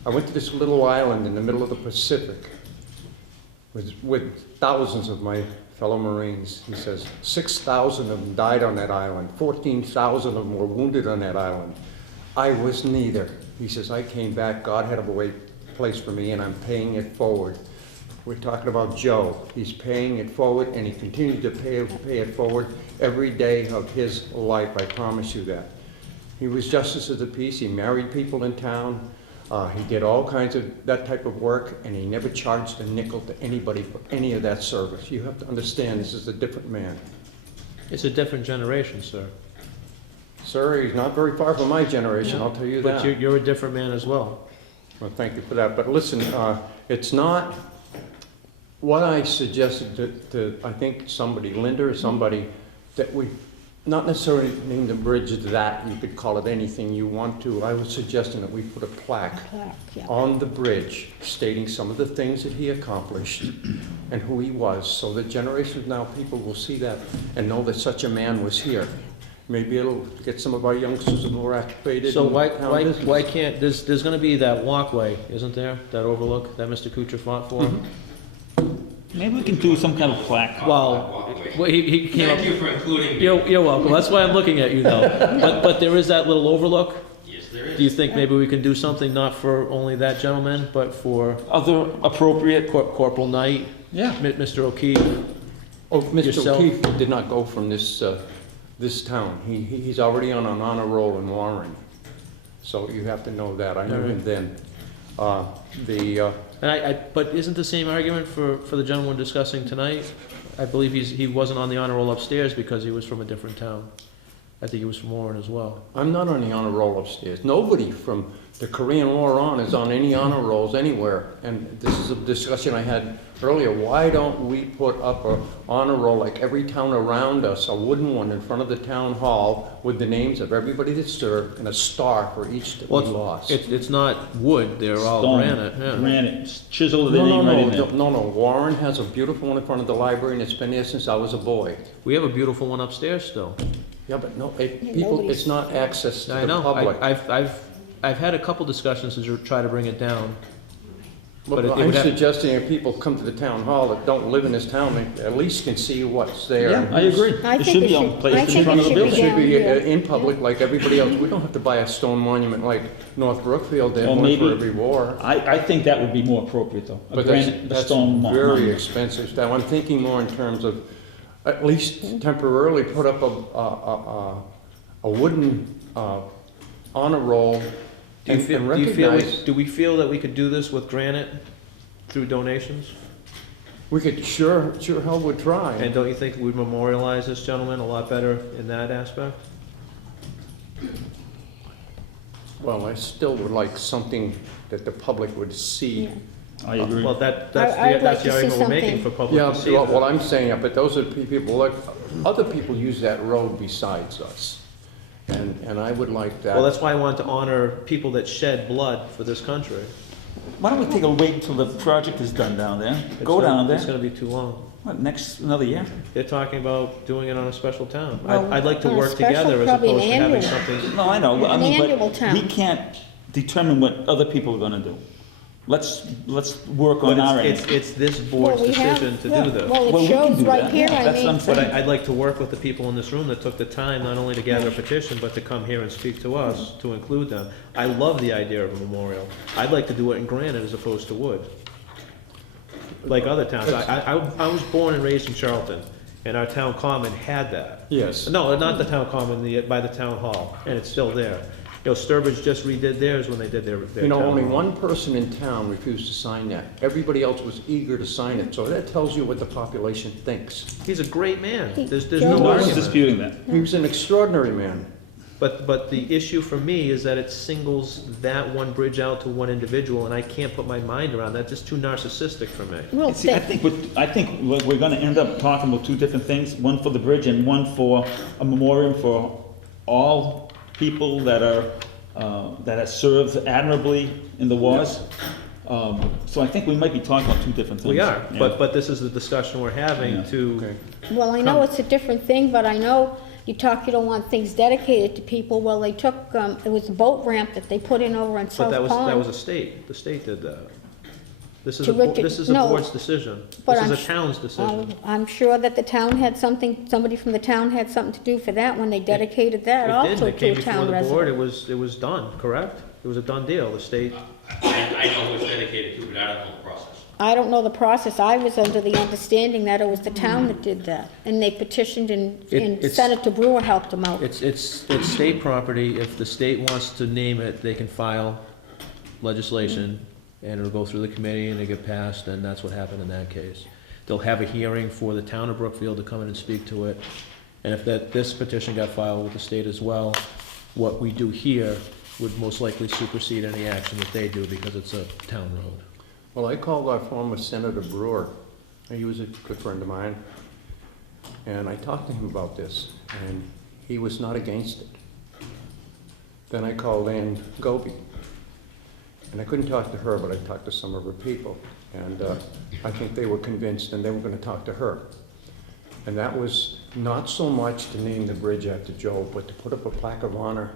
I went to this little island in the middle of the Pacific with thousands of my fellow Marines. He says, 6,000 of them died on that island. 14,000 of them were wounded on that island. I was neither. He says, I came back, God had a place for me, and I'm paying it forward. We're talking about Joe. He's paying it forward, and he continued to pay it forward every day of his life, I promise you that. He was justice of the peace. He married people in town. He did all kinds of that type of work, and he never charged a nickel to anybody for any of that service. You have to understand, this is a different man. It's a different generation, sir. Sir, he's not very far from my generation, I'll tell you that. But you're a different man as well. Well, thank you for that. But listen, it's not what I suggested to I think somebody, Linda or somebody, that we not necessarily name the bridge that, you could call it anything you want to. I was suggesting that we put a plaque Yeah. on the bridge stating some of the things that he accomplished and who he was, so that generations now people will see that and know that such a man was here. Maybe it'll get some of our youngsters more activated. So in town business. why can't, there's gonna be that walkway, isn't there? That overlook that Mr. Kuchar fought for? Maybe we can do some kind of plaque. Well, he came up. Thank you for including me. You're welcome. That's why I'm looking at you though. But there is that little overlook. Yes, there is. Do you think maybe we can do something not for only that gentleman, but for Other appropriate, Corporal Knight, yeah. Mr. O'Keefe? Oh, Mr. Yourself? O'Keefe did not go from this town. He's already on an honor roll in Warren. So you have to know that. I knew him then. But isn't the same argument for the gentleman discussing tonight? I believe he wasn't on the honor roll upstairs because he was from a different town. I think he was from Warren as well. I'm not on the honor roll upstairs. Nobody from the Korean War on is on any honor rolls anywhere. And this is a discussion I had earlier. Why don't we put up a honor roll like every town around us, a wooden one in front of the town hall with the names of everybody that served and a star for each that we lost? It's not wood, they're all Stone, granite, yeah. granite, chisel the name right in there. No, Warren has a beautiful one in front of the library and it's been there since I was a boy. We have a beautiful one upstairs still. Yeah, but no, people, nobody's- it's not access to I the know, public. I've had a couple discussions to try to bring it down. But it I'm would have- suggesting if people come to the town hall that don't live in this town, they at least can see what's there. Yeah, I agree. I It think should it be on should- I placed in think front it of the should be building. Should be Yeah. in public like everybody else. We don't have to buy a stone monument like North Brookfield did, Or one maybe- for every war. I think that would be more appropriate though. A But granite, a that's stone very monument. expensive. Now, I'm thinking more in terms of at least temporarily put up a wooden honor roll Do you and feel, recognize. do we feel that we could do this with granite through donations? We could sure hell would try. And don't you think we'd memorialize this gentleman a lot better in that aspect? Well, I still would like something that the public would see. Yeah. I agree. Well, that's I would like the to see argument we're making something. for public Yeah, to see well, what that. I'm saying, but those are people, look, other people use that road besides us. And I would like that. Well, that's why I wanted to honor people that shed blood for this country. Why don't we take a wait until the project is done down there? Go It's down It's there. gonna be too long. What, another year? They're talking about doing it on a special town. Well, I'd like to on a work special, together as probably an opposed to having annual. something. No, I know, I An mean, annual but town. we can't determine what other people are gonna do. Let's work But on our it's end. this board's Well, we have- decision to yeah, do this. Well, Well, we it can shows do right that. here, Yeah, I that's what I'm mean, But saying. I'd like to work with the people in this room that took the time not only to gather a petition, but to come here and speak to us, to include them. I love the idea of a memorial. I'd like to do it in granite as opposed to wood. Like other towns. I was born and raised in Charlton, and our town common had that. Yes. No, not the town common, by the town hall, and it's still there. You know, Sturbridge just redid theirs when they did their You know, town only hall. one person in town refused to sign that. Everybody else was eager to sign it, so that tells you what the population thinks. He's a great man. There's Joe no was- No one's argument. disputing that. He was an extraordinary man. But the issue for me is that it singles that one bridge out to one individual, and I can't put my mind around that. That's just too narcissistic for me. well, See, I think we're gonna end up talking about two different things, one for the bridge and one for a memorial for all people that have served admirably in the wars. So I think we might be talking about two different things. We are, Yeah. but this is the discussion we're having Yeah. to, Okay. well, I know it's a different thing, but I know you don't want things dedicated to people. Well, they took, it was a boat ramp that they put in over on but South that was Pond. a state. The state did that. This is To Richard- this is a no, board's decision. but This I'm is a sh- town's decision. I'm sure that the town had somebody from the town had something to do for that when they dedicated that It also did, it to came a before town the board, resident. it was done, correct? It was a done deal, the state, I know who it's dedicated to, but I don't know the process. I don't know the process. I was under the understanding that it was the town that did that. And they petitioned and it's- Senator Brewer helped them out. it's state property. If the state wants to name it, they can file legislation, and it'll go through the committee and it get passed, and that's what happened in that case. They'll have a hearing for the town of Brookfield to come in and speak to it, and if this petition got filed with the state as well, what we do here would most likely supersede any action that they do because it's a town road. Well, I called our former Senator Brewer. He was a good friend of mine. And I talked to him about this, and he was not against it. Then I called Ann Goby. And I couldn't talk to her, but I talked to some of her people. And I think they were convinced, and they were going to talk to her. And that was not so much to name the bridge after Joe, but to put up a plaque of honor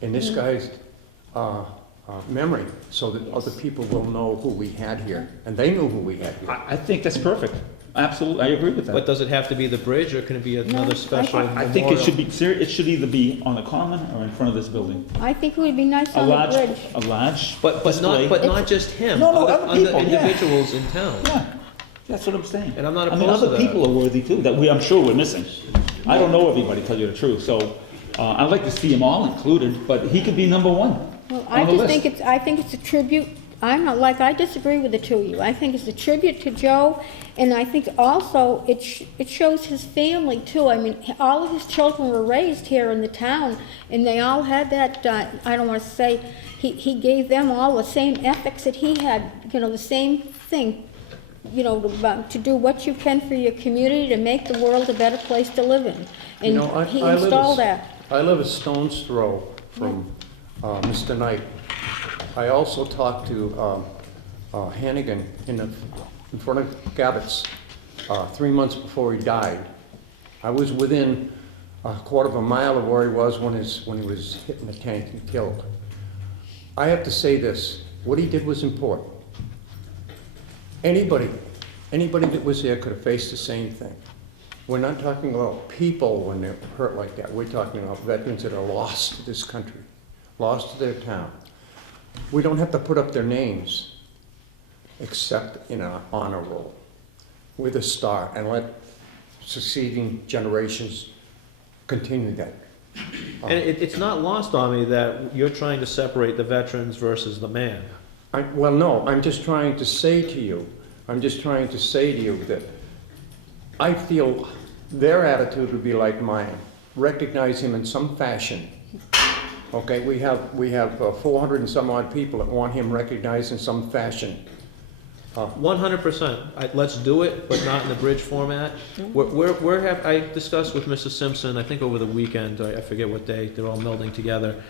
in this guy's memory, so that other people will know who we had here. And they knew who we had here. I think that's perfect. Absolutely, I agree with But that. does it have to be the bridge, or can it be another special I think it memorial? should be, it should either be on the common or in front of this building. I think it would be nice A on the large, bridge. a large But display. not just him. No, other people, yeah. Individuals in town. Yeah, that's what I'm saying. And I'm not I mean, opposed to other that. people are worthy too, that I'm sure we're missing. I don't know everybody, tell you the truth, so, I'd like to see them all included, but he could be number one Well, I on the just list. think I think it's a tribute. I'm not, like, I disagree with the two of you. I think it's a tribute to Joe, and I think also it shows his family too. I mean, all of his children were raised here in the town, and they all had that, I don't want to say, he gave them all the same ethics that he had, you know, the same thing, you know, to do what you can for your community, to make the world a better place to live in. And You know, he I live installed that. I live a stone's throw from Mr. Knight. I also talked to Hannigan in front of Gabbets 3 months before he died. I was within a quarter of a mile of where he was when he was hit in the tank and killed. I have to say this, what he did was important. Anybody that was there could have faced the same thing. We're not talking about people when they're hurt like that. We're talking about veterans that are lost to this country, lost to their town. We don't have to put up their names, except in an honor roll with a star, and let succeeding generations continue that. And it's not lost on me that you're trying to separate the veterans versus the man. Well, no, I'm just trying to say to you that I feel their attitude would be like mine. Recognize him in some fashion. Okay, we have 400 and some odd people that want him recognized in some fashion. 100%. Let's do it, but not in the bridge format. I discussed with Mrs. Simpson, I think over the weekend, I forget what day, they're all melding together.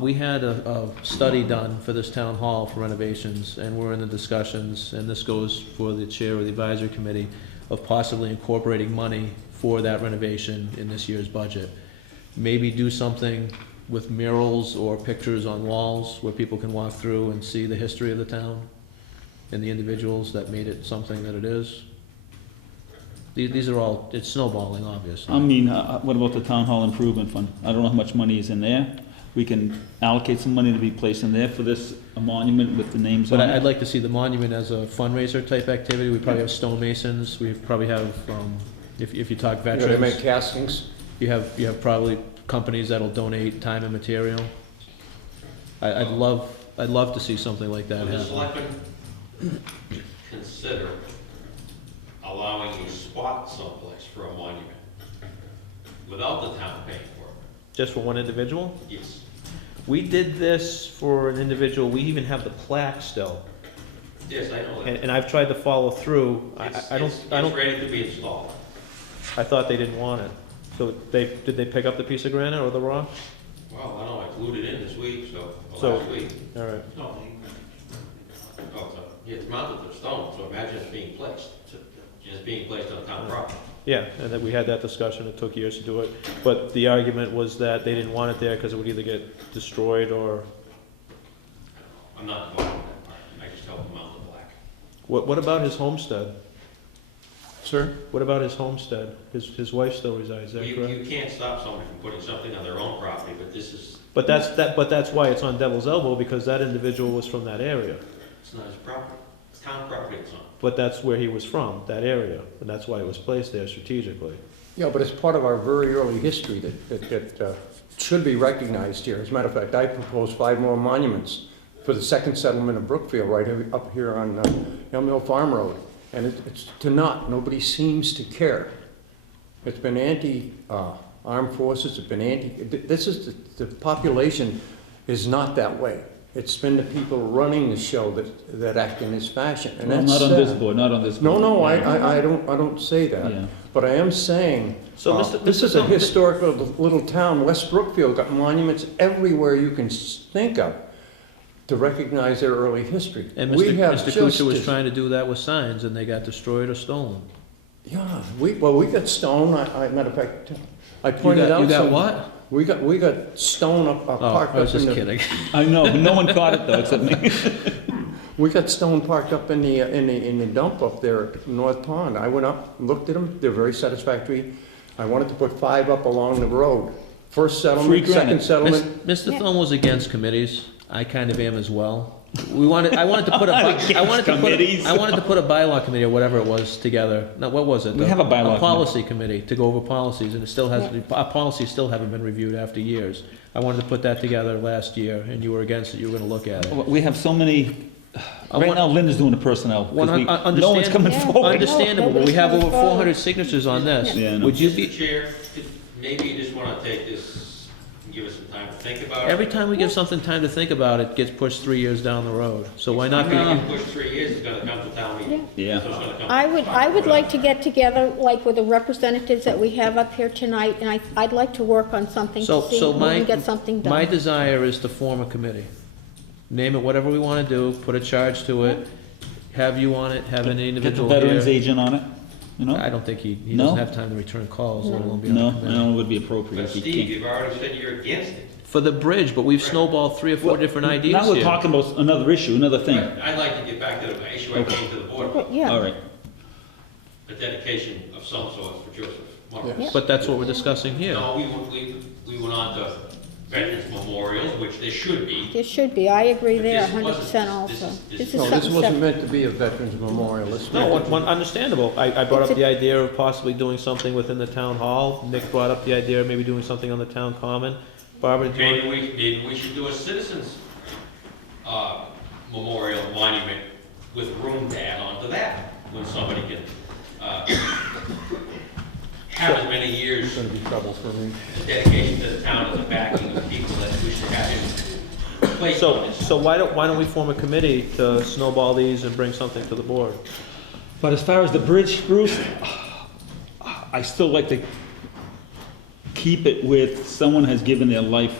We had a study done for this town hall for renovations, and we're in the discussions, and this goes for the chair of the advisory committee, of possibly incorporating money for that renovation in this year's budget. Maybe do something with murals or pictures on walls where people can walk through and see the history of the town and the individuals that made it something that it is. These are all, it's snowballing, obviously. I mean, what about the town hall improvement fund? I don't know how much money is in there. We can allocate some money to be placed in there for this, a monument with the names on But it. I'd like to see the monument as a fundraiser type activity. We probably have stonemasons, we probably have, if you talk You know, they make veterans, castings. you have probably companies that'll donate time and material. I'd love to see something like that Would the happen. selectmen consider allowing you spot someplace for a monument without the town paying for it? Just for one individual? Yes. We did this for an individual, we even have the plaque still, Yes, I know that. and I've tried to follow through. It's It's ready to be installed. I thought they didn't want it. So did they pick up the piece of granite or the rock? Well, I know, I glued it in this week, or So- last week. All right. No. Oh, it's mounted to stone, so imagine it's being placed. It's being placed on town property. Yeah, and then we had that discussion, it took years to do it, but the argument was that they didn't want it there because it would either get destroyed or, I'm not involved in that part. I just help them mount the plaque. what about his homestead? Sir? What about his homestead? His wife still resides there, You correct? can't stop somebody from putting something on their own property, but this is, But that's why it's on Devil's Elbow, because that individual was from that area. it's not his property. It's town property it's on. But that's where he was from, that area, and that's why it was placed there strategically. Yeah, but it's part of our very early history that should be recognized here. As a matter of fact, I propose 5 more monuments for the second settlement of Brookfield, right up here on Elm Hill Farm Road. And it's to naught, nobody seems to care. It's been anti-armed forces, it's been this is, the population is not that way. It's been the people running the show that act in this fashion, and Well, that's not on this sad. board, not on this No, board. no, I don't say that. Yeah. But I am saying, So, Mr. this is a Thumb- historical little town. West Brookfield got monuments everywhere you can think of to recognize their early history. And We Mr. have Mr. just Kuchar was as- trying to do that with signs, and they got destroyed or stolen. Yeah, we got stone, matter of fact, I pointed out You got some- what? We got stone up, Oh, parked I was up in just the. kidding. I know, but no one caught it though, except me. We got stone parked up in the dump up there at North Pond. I went up, looked at them, they're very satisfactory. I wanted to put 5 up along the road. First Free settlement, granite. second settlement. Mr. Thumb was against committees. I kind of am as well. I wanted to put a bylaw committee or whatever it was together. No, what was it? We have a bylaw A policy committee to go over policies, and it still has, our policies still haven't been reviewed after years. I wanted to put that together last year, and you were against it, you were gonna look at it. We have so many, right now Linda's doing the personnel, One, because no one's coming Yeah. forward. Understandable, but we have over 400 signatures on this. Yeah, I know. Would you Mr. be, Chair, maybe you just want to take this, and give us some time to think about it. every time we give something time to think about, it gets pushed 3 years down the road. So why not If be? it's gonna get pushed 3 years, it's gonna come to town meeting. Yeah. So it's gonna come. I would like to get together, like with the representatives that we have up here tonight, and I'd like to work on something to So, see so if we my, can get something done. my desire is to form a committee. Name it whatever we wanna do, put a charge to it, have you on it, have an Get the individual veterans here. agent on it, you know? I don't think he No? doesn't have time to return calls, let alone be on No, the I committee. know it would be appropriate But if he Steve, can't. you've already said you're against it. For the bridge, but we've snowballed 3 or 4 different ideas Now we're here. talking about another issue, another thing. But I'd like to get back to the issue I came to the board But, with, yeah. All right. a dedication of some sort for Joseph Morris. But that's what we're discussing here. No, we went on to Veterans Memorials, which there should be. There should be, I agree But there this 100% wasn't- also. this This is- is No, this something wasn't separate. meant to be a Veterans Memorial. This No, meant to one, be- understandable. I brought up the idea of possibly doing something within the town hall. Nick brought up the idea of maybe doing something on the town common. Barbara, do you want? Maybe we should do a citizens, memorial monument with room to add on to that, when somebody can, have as many years It's gonna be trouble for me. dedication to the town as the backing of people that wish to have him placed on this. So why don't we form a committee to snowball these and bring something to the board? But as far as the bridge, Bruce, I still like to keep it with someone has given their life.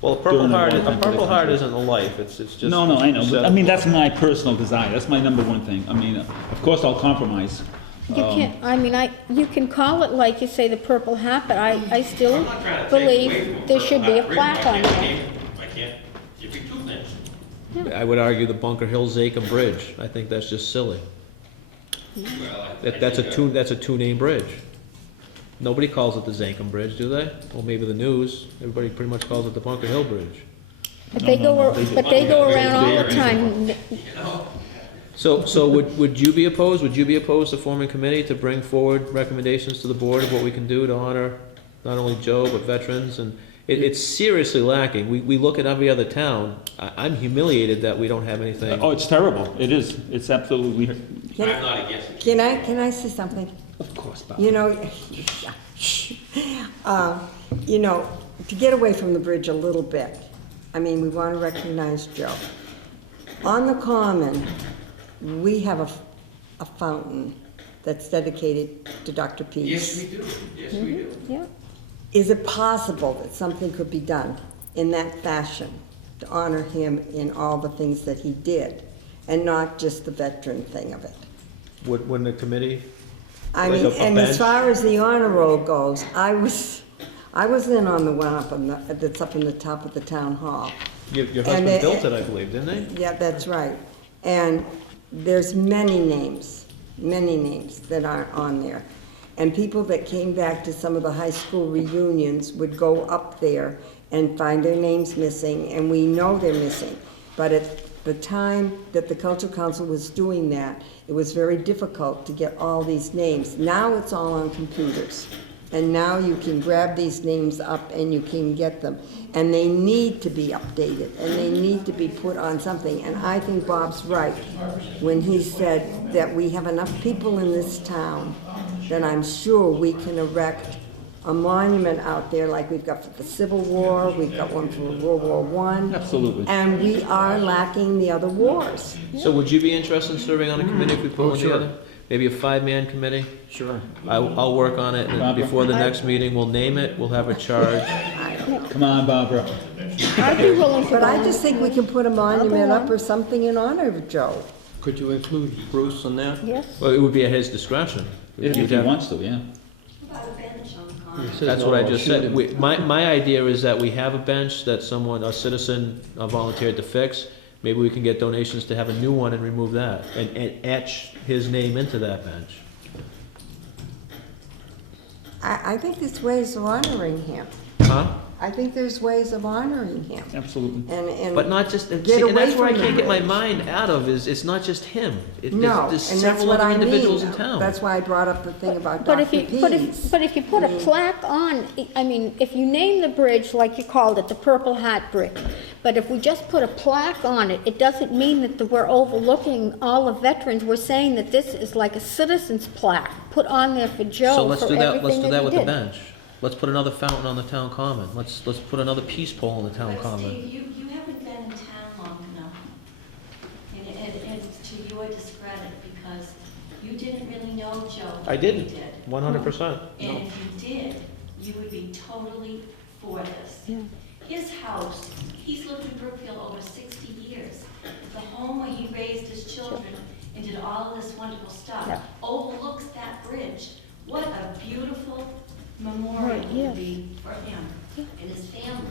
Well, a Purple During the Heart, wartime a Purple for the Heart country. isn't a life, it's just. No, no, I know, but I mean, that's set. my personal desire, that's my number one thing. I mean, of course, I'll compromise. You can't, I mean, you can call it like you say, the Purple Hat, but I still I'm not trying to take away believe from there should be a Purple plaque Heart on Bridge. there. I can't give you two things. I would argue the Bunker Hill Zachem Bridge, I think that's just silly. Well, That's a two-name bridge. Nobody calls it the Zachem Bridge, do they? Well, maybe the news, everybody pretty much calls it the Bunker Hill Bridge. But they go around all the time. You know, So would you be opposed? Would you be opposed to forming a committee to bring forward recommendations to the board of what we can do to honor not only Joe, but veterans? And it's seriously lacking. We look at every other town. I'm humiliated that we don't have anything. Oh, it's terrible, it is, it's absolutely, I'm not against it. Can I say something? of course, Bob. You know, to get away from the bridge a little bit, I mean, we want to recognize Joe. On the common, we have a fountain that's dedicated to Dr. Pease. Yes, we do, yes, we do. Yeah, Is it possible that something could be done in that fashion to honor him in all the things that he did, and not just the veteran thing of it? Wouldn't the committee? I Like mean, a and as bench? far as the honor roll goes, I was in on the one that's up in the top of the town hall. Your And husband they- built it, I believe, didn't they? Yeah, that's right. And there's many names that aren't on there. And people that came back to some of the high school reunions would go up there and find their names missing, and we know they're missing. But at the time that the Cultural Council was doing that, it was very difficult to get all these names. Now it's all on computers. And now you can grab these names up and you can get them. And they need to be updated, and they need to be put on something. And I think Bob's right when he said that we have enough people in this town that I'm sure we can erect a monument out there like we've got for the Civil War, we've got one for World War I. Absolutely. And we are lacking the other wars. So would you be interested in serving on a committee if we put one sure. together? Maybe a 5-man committee? Sure. I'll work on it, and Barbara? before the next meeting, we'll name it, we'll have a charge. Come on, Barbara. I'd be willing to But I go. just think we can put a monument up or something in honor of Joe. Could you include Bruce on that? Yes. Well, it would be at his discretion. If You'd he have- wants to, yeah. About a bench on the common. He says, That's "No, what I I'll just shoot said. him." My idea is that we have a bench that someone, a citizen volunteered to fix. Maybe we can get donations to have a new one and remove that, and etch his name into that bench. I think there's ways of honoring him. Huh? I think there's ways of honoring him. Absolutely. And But not just, and Get see, and that's away where I from can't the get my bridge. mind out of, is it's not just him. There's No, and there's that's several what other I mean. individuals in town. That's why I brought up the thing about But Dr. if you, Pease. but if you put a plaque on, I mean, if you name the bridge like you called it, the Purple Hat Bridge, but if we just put a plaque on it, it doesn't mean that we're overlooking all the veterans. We're saying that this is like a citizen's plaque put on there for So Joe let's for do that, let's everything do that that he with the did. bench. Let's put another fountain on the town common. Let's put another peace pole on the town But common. Steve, you haven't been in town long enough. And it's to your discredit, because you didn't really know Joe. I like didn't, you did. 100%. And if you did, you would be totally for this. Yeah. His house, he's lived in Brookfield over 60 years. The home where he raised his children and did all of this wonderful stuff Yeah. overlooks that bridge. What a beautiful memorial Right, it yes. would be for him and his family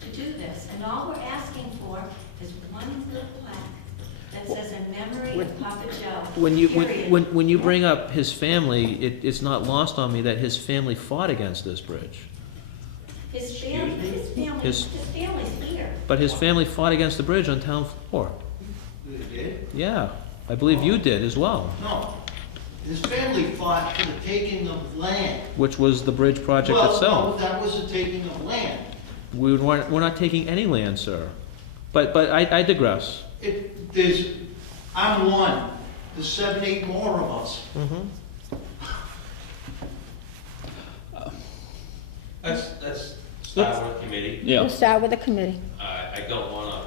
to do this. And all we're asking for is one little plaque that says in memory of Papa Joe, When you, period. when you bring up his family, it's not lost on me that his family fought against this bridge. His His- family's here. But his family fought against the bridge on town floor. They did? Yeah, I believe you did as well, No. His family fought for the taking of land. which was the bridge project Well, itself. no, that was the taking of land. We're not taking any land, sir. But I digress. I'm one. There's 7, 8 more of us. Let's start with the committee. Yeah. We'll start with the committee. I don't wanna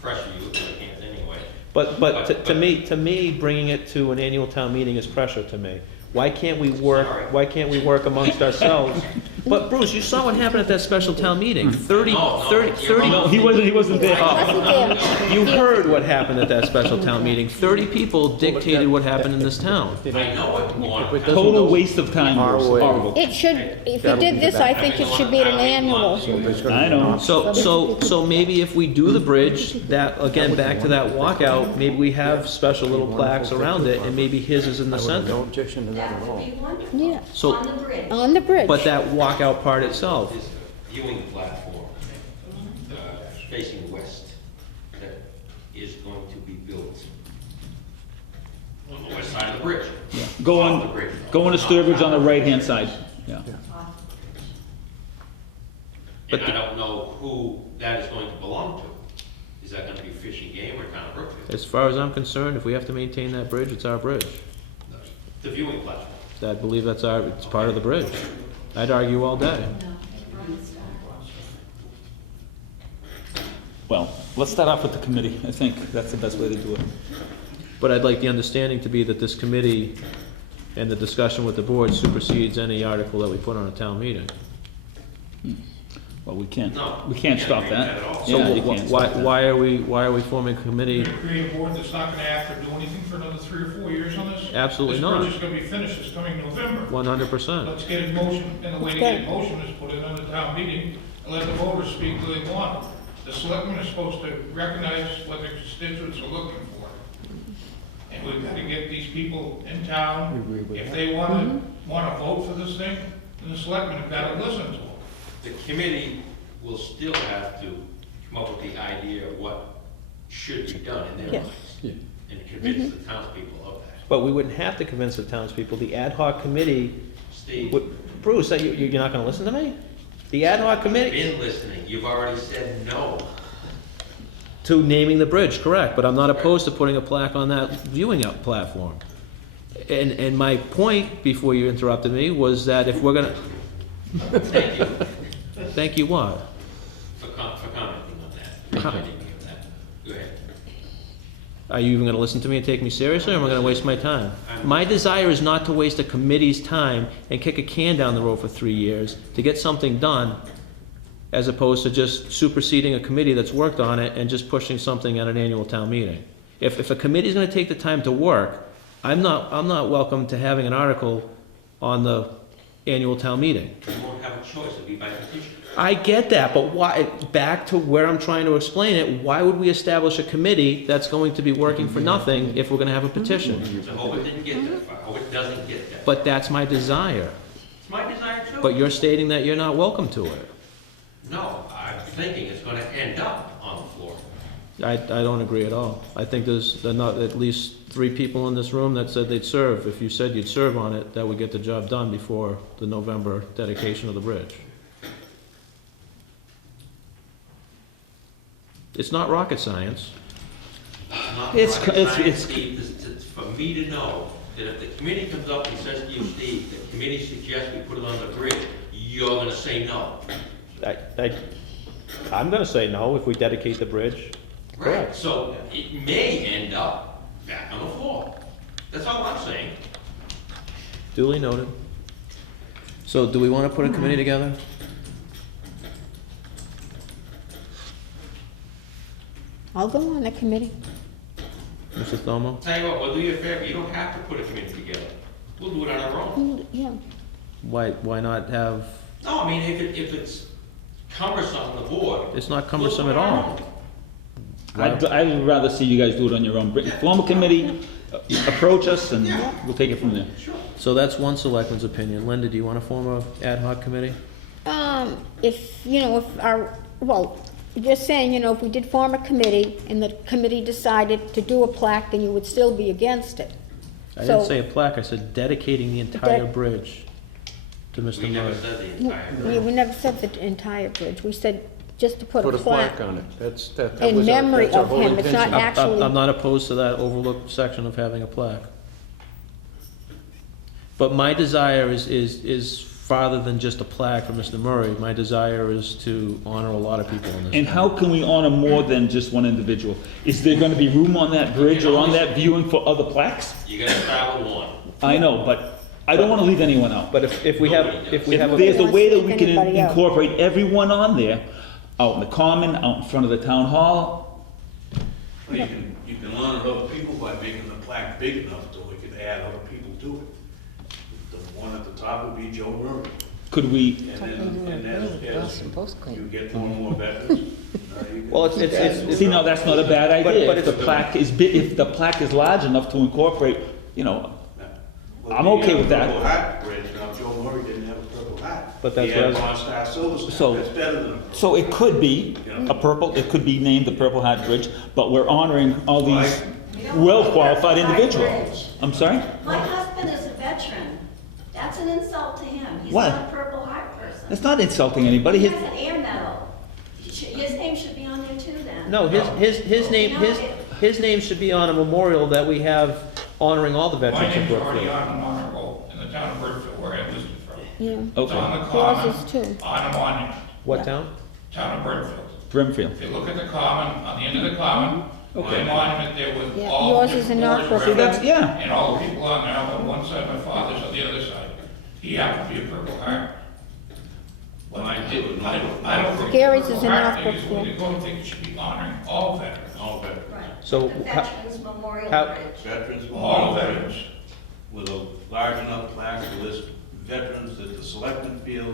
pressure you, but I can't anyway. But to me, bringing it to an annual town meeting is pressure to me. Why can't we work amongst ourselves? But Bruce, you saw what happened at that special town meeting. 30. No, he wasn't there. Wasn't there. You heard what happened at that special town meeting. 30 people dictated what happened in this town. I know what you want. Total waste of time, Bruce. Horrible. It should, if you did this, I think it should be at an annual. I know. So maybe if we do the bridge, that, again, back to that walkout, maybe we have special little plaques around it, and maybe his is in the No center. objection to that That at would all. be wonderful. Yeah. So- On the bridge. On the bridge. But that walkout part itself, There's a viewing platform facing west that is going to be built on the west side of the bridge. Go Off the on, bridge. go on to Sturbridge on the right-hand side. Yeah. But And I don't know who that is going to belong to. Is that gonna be Fish and Game or Town of Brookfield? as far as I'm concerned, if we have to maintain that bridge, it's our bridge. The viewing platform. I believe it's part of the bridge. I'd argue all day. No, it's Brian Starr. Well, let's start off with the committee. I think that's the best way to do it. But I'd like the understanding to be that this committee and the discussion with the board supersedes any article that we put on a town meeting. Well, we can't No, stop that. agree with that at all. So Yeah, you can't stop that. why are we forming a committee? Create a board that's not gonna have to do anything for another 3 or 4 years on this? Absolutely not. This bridge is gonna be finished this coming November. 100%. Let's get it motion, and the way to get it motion is put it on the town meeting and let the voters speak who they want. The selectmen are supposed to recognize what their constituents are looking for. And we've got to get these people in town, if they wanna vote for this thing, then the selectmen have got to listen to them. The committee will still have to come up with the idea of what should be done in their Yes. minds. And convince the townspeople of that. But we wouldn't have to convince the townspeople. The ad hoc committee Steve, Bruce, you're not gonna listen to me? The ad hoc I've committee, been listening, you've already said no. to naming the bridge, correct, but I'm not opposed to putting a plaque on that viewing platform. And my point, before you interrupted me, was that if we're gonna, Thank you thank you what? for commenting on that, reminding me of that. Go ahead. Are you even gonna listen to me and take me seriously, or am I gonna waste my time? My desire is not to waste a committee's time and kick a can down the road for 3 years to get something done, as opposed to just superseding a committee that's worked on it and just pushing something at an annual town meeting. If a committee's gonna take the time to work, I'm not welcome to having an article on the annual town meeting. You won't have a choice, it'll be by petition. I get that, but why, back to where I'm trying to explain it, why would we establish a committee that's going to be working for nothing if we're gonna have a petition? So hope it didn't get that far, hope it doesn't get that far. But that's my desire. It's my desire too. But you're stating that you're not welcome to it. No, I'm thinking it's gonna end up on the floor. I don't agree at all. I think there's not at least 3 people in this room that said they'd serve. If you said you'd serve on it, that would get the job done before the November dedication of the bridge. It's not rocket science. Not It's- rocket it's- science, it's- Steve, it's for me to know that if the committee comes up and says to you, Steve, the committee suggests we put it on the bridge, you're gonna say no. I'm gonna say no if we dedicate the bridge. Right, so it may end up back on the floor. That's all I'm saying. Duly noted. So do we wanna put a committee together? I'll go on the committee. Mr. Thomo? Tell you what, we'll do you a favor, you don't have to put a committee together. We'll do it on our own. Yeah. Why not have, No, I mean, if it's cumbersome on the board. it's not cumbersome we'll at do it on our all. own. I'd rather see you guys do it on your own. Form a committee, approach us, and we'll take it from there. So that's one selectman's opinion. Linda, do you wanna form a ad hoc committee? If, well, just saying, if we did form a committee and the committee decided to do a plaque, then you would still be against it. I didn't So- say a plaque, I said dedicating the entire Ded- bridge to Mr. We never Murray. said the entire We bridge. we never said the entire bridge, we said just to put Put a a plaque plaque on it. That in was our- memory that's our of whole him. It's not intention. actually. I'm not opposed to that overlooked section of having a plaque. But my desire is farther than just a plaque for Mr. Murray. My desire is to honor a lot of people in this. And town. how can we honor more than just one individual? Is there gonna be room on that bridge or on that viewing for other plaques? You gotta start with one. I know, but I don't wanna leave anyone out. But if we have, if we If have a. there's a way that we Wants to can leave anybody out. incorporate everyone on there, out in the common, out in front of the town hall, Well, you can learn other people by making the plaque big enough so we could add other people to it. The one at the top would be Joe Murray. could we, And then as you get more and more veterans, Well, it's. see, no, that's not a bad But- idea. but If the it's- plaque is if the plaque is large enough to incorporate, I'm okay with that. Purple Hat Bridge, now Joe Murray didn't have a purple hat. But that's He had what I was- One Star Silver Star, So- that's better than a purple. So it could be it could be named the Purple Hat Bridge, but we're honoring all these well-qualified individuals. I'm sorry? My husband is a veteran. That's an insult to him. He's What? not a Purple Heart person. That's not insulting anybody. He has an air medal. His name should be on there too then. No, his name should be on a memorial that we have honoring all the My veterans of name's already Brookfield. on an honor roll in the town of Brookfield, where I'm listed from. Yeah. It's Okay. on the Yours common, is too. on a monument, What town? town of Brookfield. Brimfield. If you look at the common, on the end of the common, my monument there with Yeah, all yours the is in wars Norfolk. See, that's, referenced, yeah. and all the people on there, on one side, my father's on the other side. He happened to be a Purple Heart. But I don't think. Gary's the is in Purple Heart North thing is Brookfield. the only thing that should be honoring all veterans. All veterans. Right. So The how- Veterans Memorial how- Bridge. Veterans All Memorial veterans. with a large enough plaque to list veterans that the selectmen feel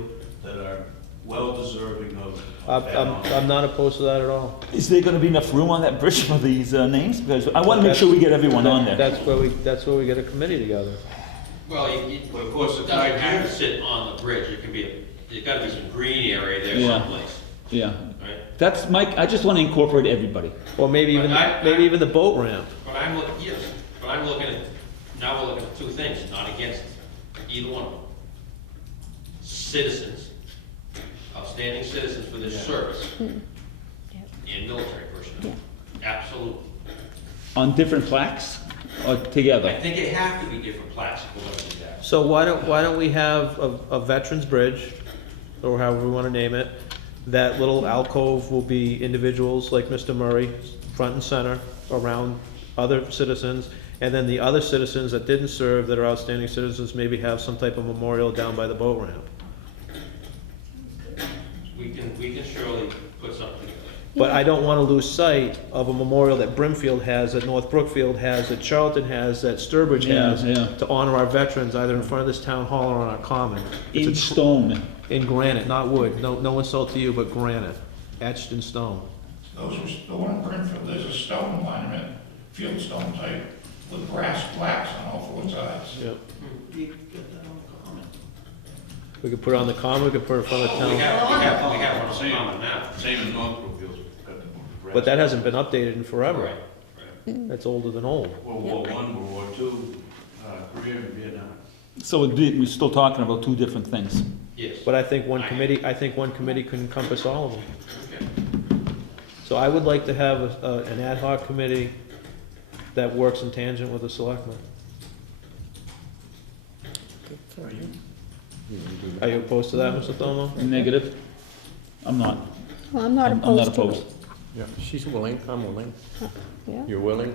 that are well deserving of. I'm not opposed to that at all. Is there gonna be enough room on that bridge for these names? Because I wanna make sure we get everyone on there. That's where we get a committee together. Well, But of course, it it's doesn't not have to here. sit on the bridge, it can be, there's gotta be some green area there Yeah. someplace, Yeah. right? That's Mike, I just wanna incorporate everybody. Or maybe even, maybe even the boat ramp. But I'm looking, yes, but I'm looking at, now we're looking at two things, not against either one of them. citizens, outstanding citizens for this service, and military personnel. Absolutely. On different plaques or together? I think it have to be different plaques if we're gonna do that. So why don't we have a Veterans Bridge, or however we wanna name it, that little alcove will be individuals like Mr. Murray, front and center, around other citizens, and then the other citizens that didn't serve, that are outstanding citizens, maybe have some type of memorial down by the boat ramp. We can surely put something together. But I don't wanna lose sight of a memorial that Brimfield has, that North Brookfield has, that Charlton has, that Sturbridge Yeah, has, yeah. to honor our veterans, either in front of this town hall or on our common. It's In a stone. In granite, not wood. No insult to you, but granite, etched in stone. Those are, the one in Brookfield, there's a stone monument, field stone type, with brass plaques on all four sides. Yep. You get that on the comment. We could put it on the common, we could put it in front of the We town. have one on the common now. Same in North Brookfield's got the. But that hasn't been updated in forever. Right. That's older than old. World War I, World War II, Korea and Vietnam. So we're still talking about two different things. Yes. But I think one committee can encompass all of them. Okay. So I would like to have an ad hoc committee that works in tangent with the selectmen. Are you opposed to that, Mr. Thomo? Negative? I'm not. Well, I'm not I'm not opposed to opposed. it. Yeah, she's willing, I'm willing. Yeah. You're willing?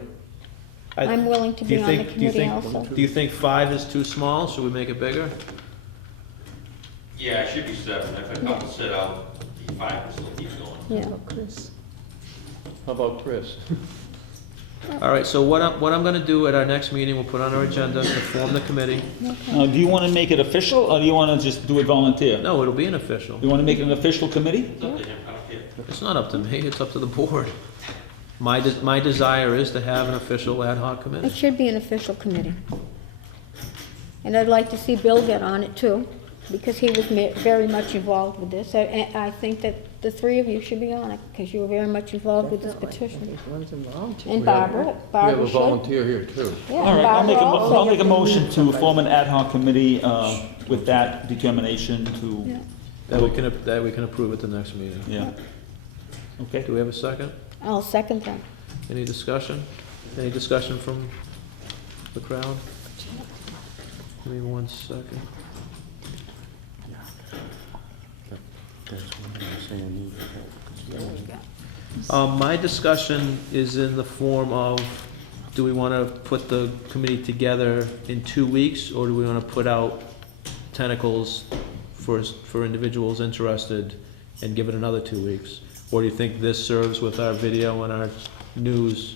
I'm willing to Do you be on the think- do you committee think- also. Do you think 5 is too small? Should we make it bigger? Yeah, it should be 7. If a couple sit out, 5 can still keep going. Yeah. How about Chris? All right, so what I'm gonna do at our next meeting, we'll put on our agenda to form the committee. Now, do you want to make it official, or do you want to just do it volunteer? No, it'll be an official. You want to make it an official committee? It's up to him, I don't care. It's not up to me, it's up to the board. My desire is to have an official ad hoc It committee. should be an official committee. And I'd like to see Bill get on it too, because he was very much involved with this. I think that the three of you should be on it, because you were very much involved with this petition. And Barbara, We have Barbara a should. volunteer here too. Yeah, All right, I'll make Barbara also. I'll make a motion to form an ad hoc committee with that determination Yeah. to, That we can approve at the next meeting. yeah. Okay? Do we have a second? I'll second that. Any discussion? Any discussion from the crowd? Give me 1 second. That's what I'm saying, My discussion is in the form of, do we want to put the committee together in 2 weeks, or do we want to put out tentacles for individuals interested and give it another 2 weeks? Or do you think this serves with our video and our news?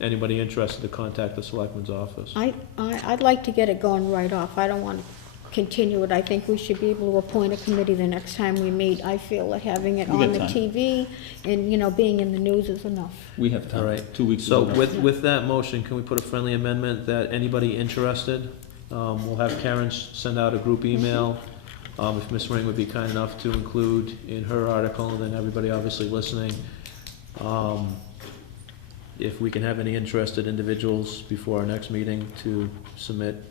Anybody interested to contact the selectman's office? I'd like to get it going right off. I don't want to continue it. I think we should be able to appoint a committee the next time we meet. I feel that having it We got on the time. TV and, being in the news is enough. We have All time. right. 2 weeks is So enough. with that motion, can we put a friendly amendment that anybody interested, we'll have Karen send out a group email. If Ms. Ring would be kind enough to include in her article, and then everybody obviously listening, if we can have any interested individuals before our next meeting to submit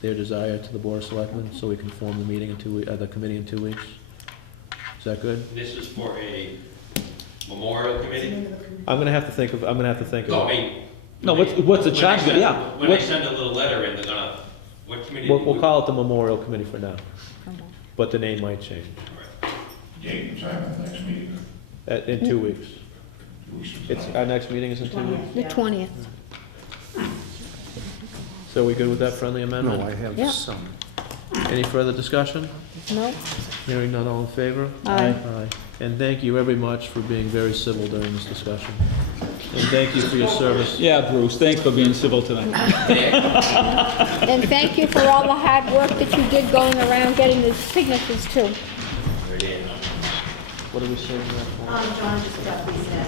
their desire to the Board of Selectmen, so we can form the meeting the committee in 2 weeks. Is that good? This is for a memorial committee? I'm gonna have to think of No, I it. mean. No, when what's the they- charge? when they Yeah. send- When they send a little letter in, they're gonna, what committee? We'll call it the Memorial Committee for now, but the name might change Date and time of the next meeting, in 2 weeks. 2 weeks from tonight. Our next meeting is in 2 weeks. The 20th. So are we good with that friendly No, amendment? I have Yeah. some. Any further discussion? No? Hearing none, all in favor? Aye. Aye. And thank you very much for being very civil during this discussion. And thank you for your service. Yeah, Bruce, thanks for being civil tonight. And thank you for all the hard work that you did going around getting the signatures too. What are we saying that for? John just got these in.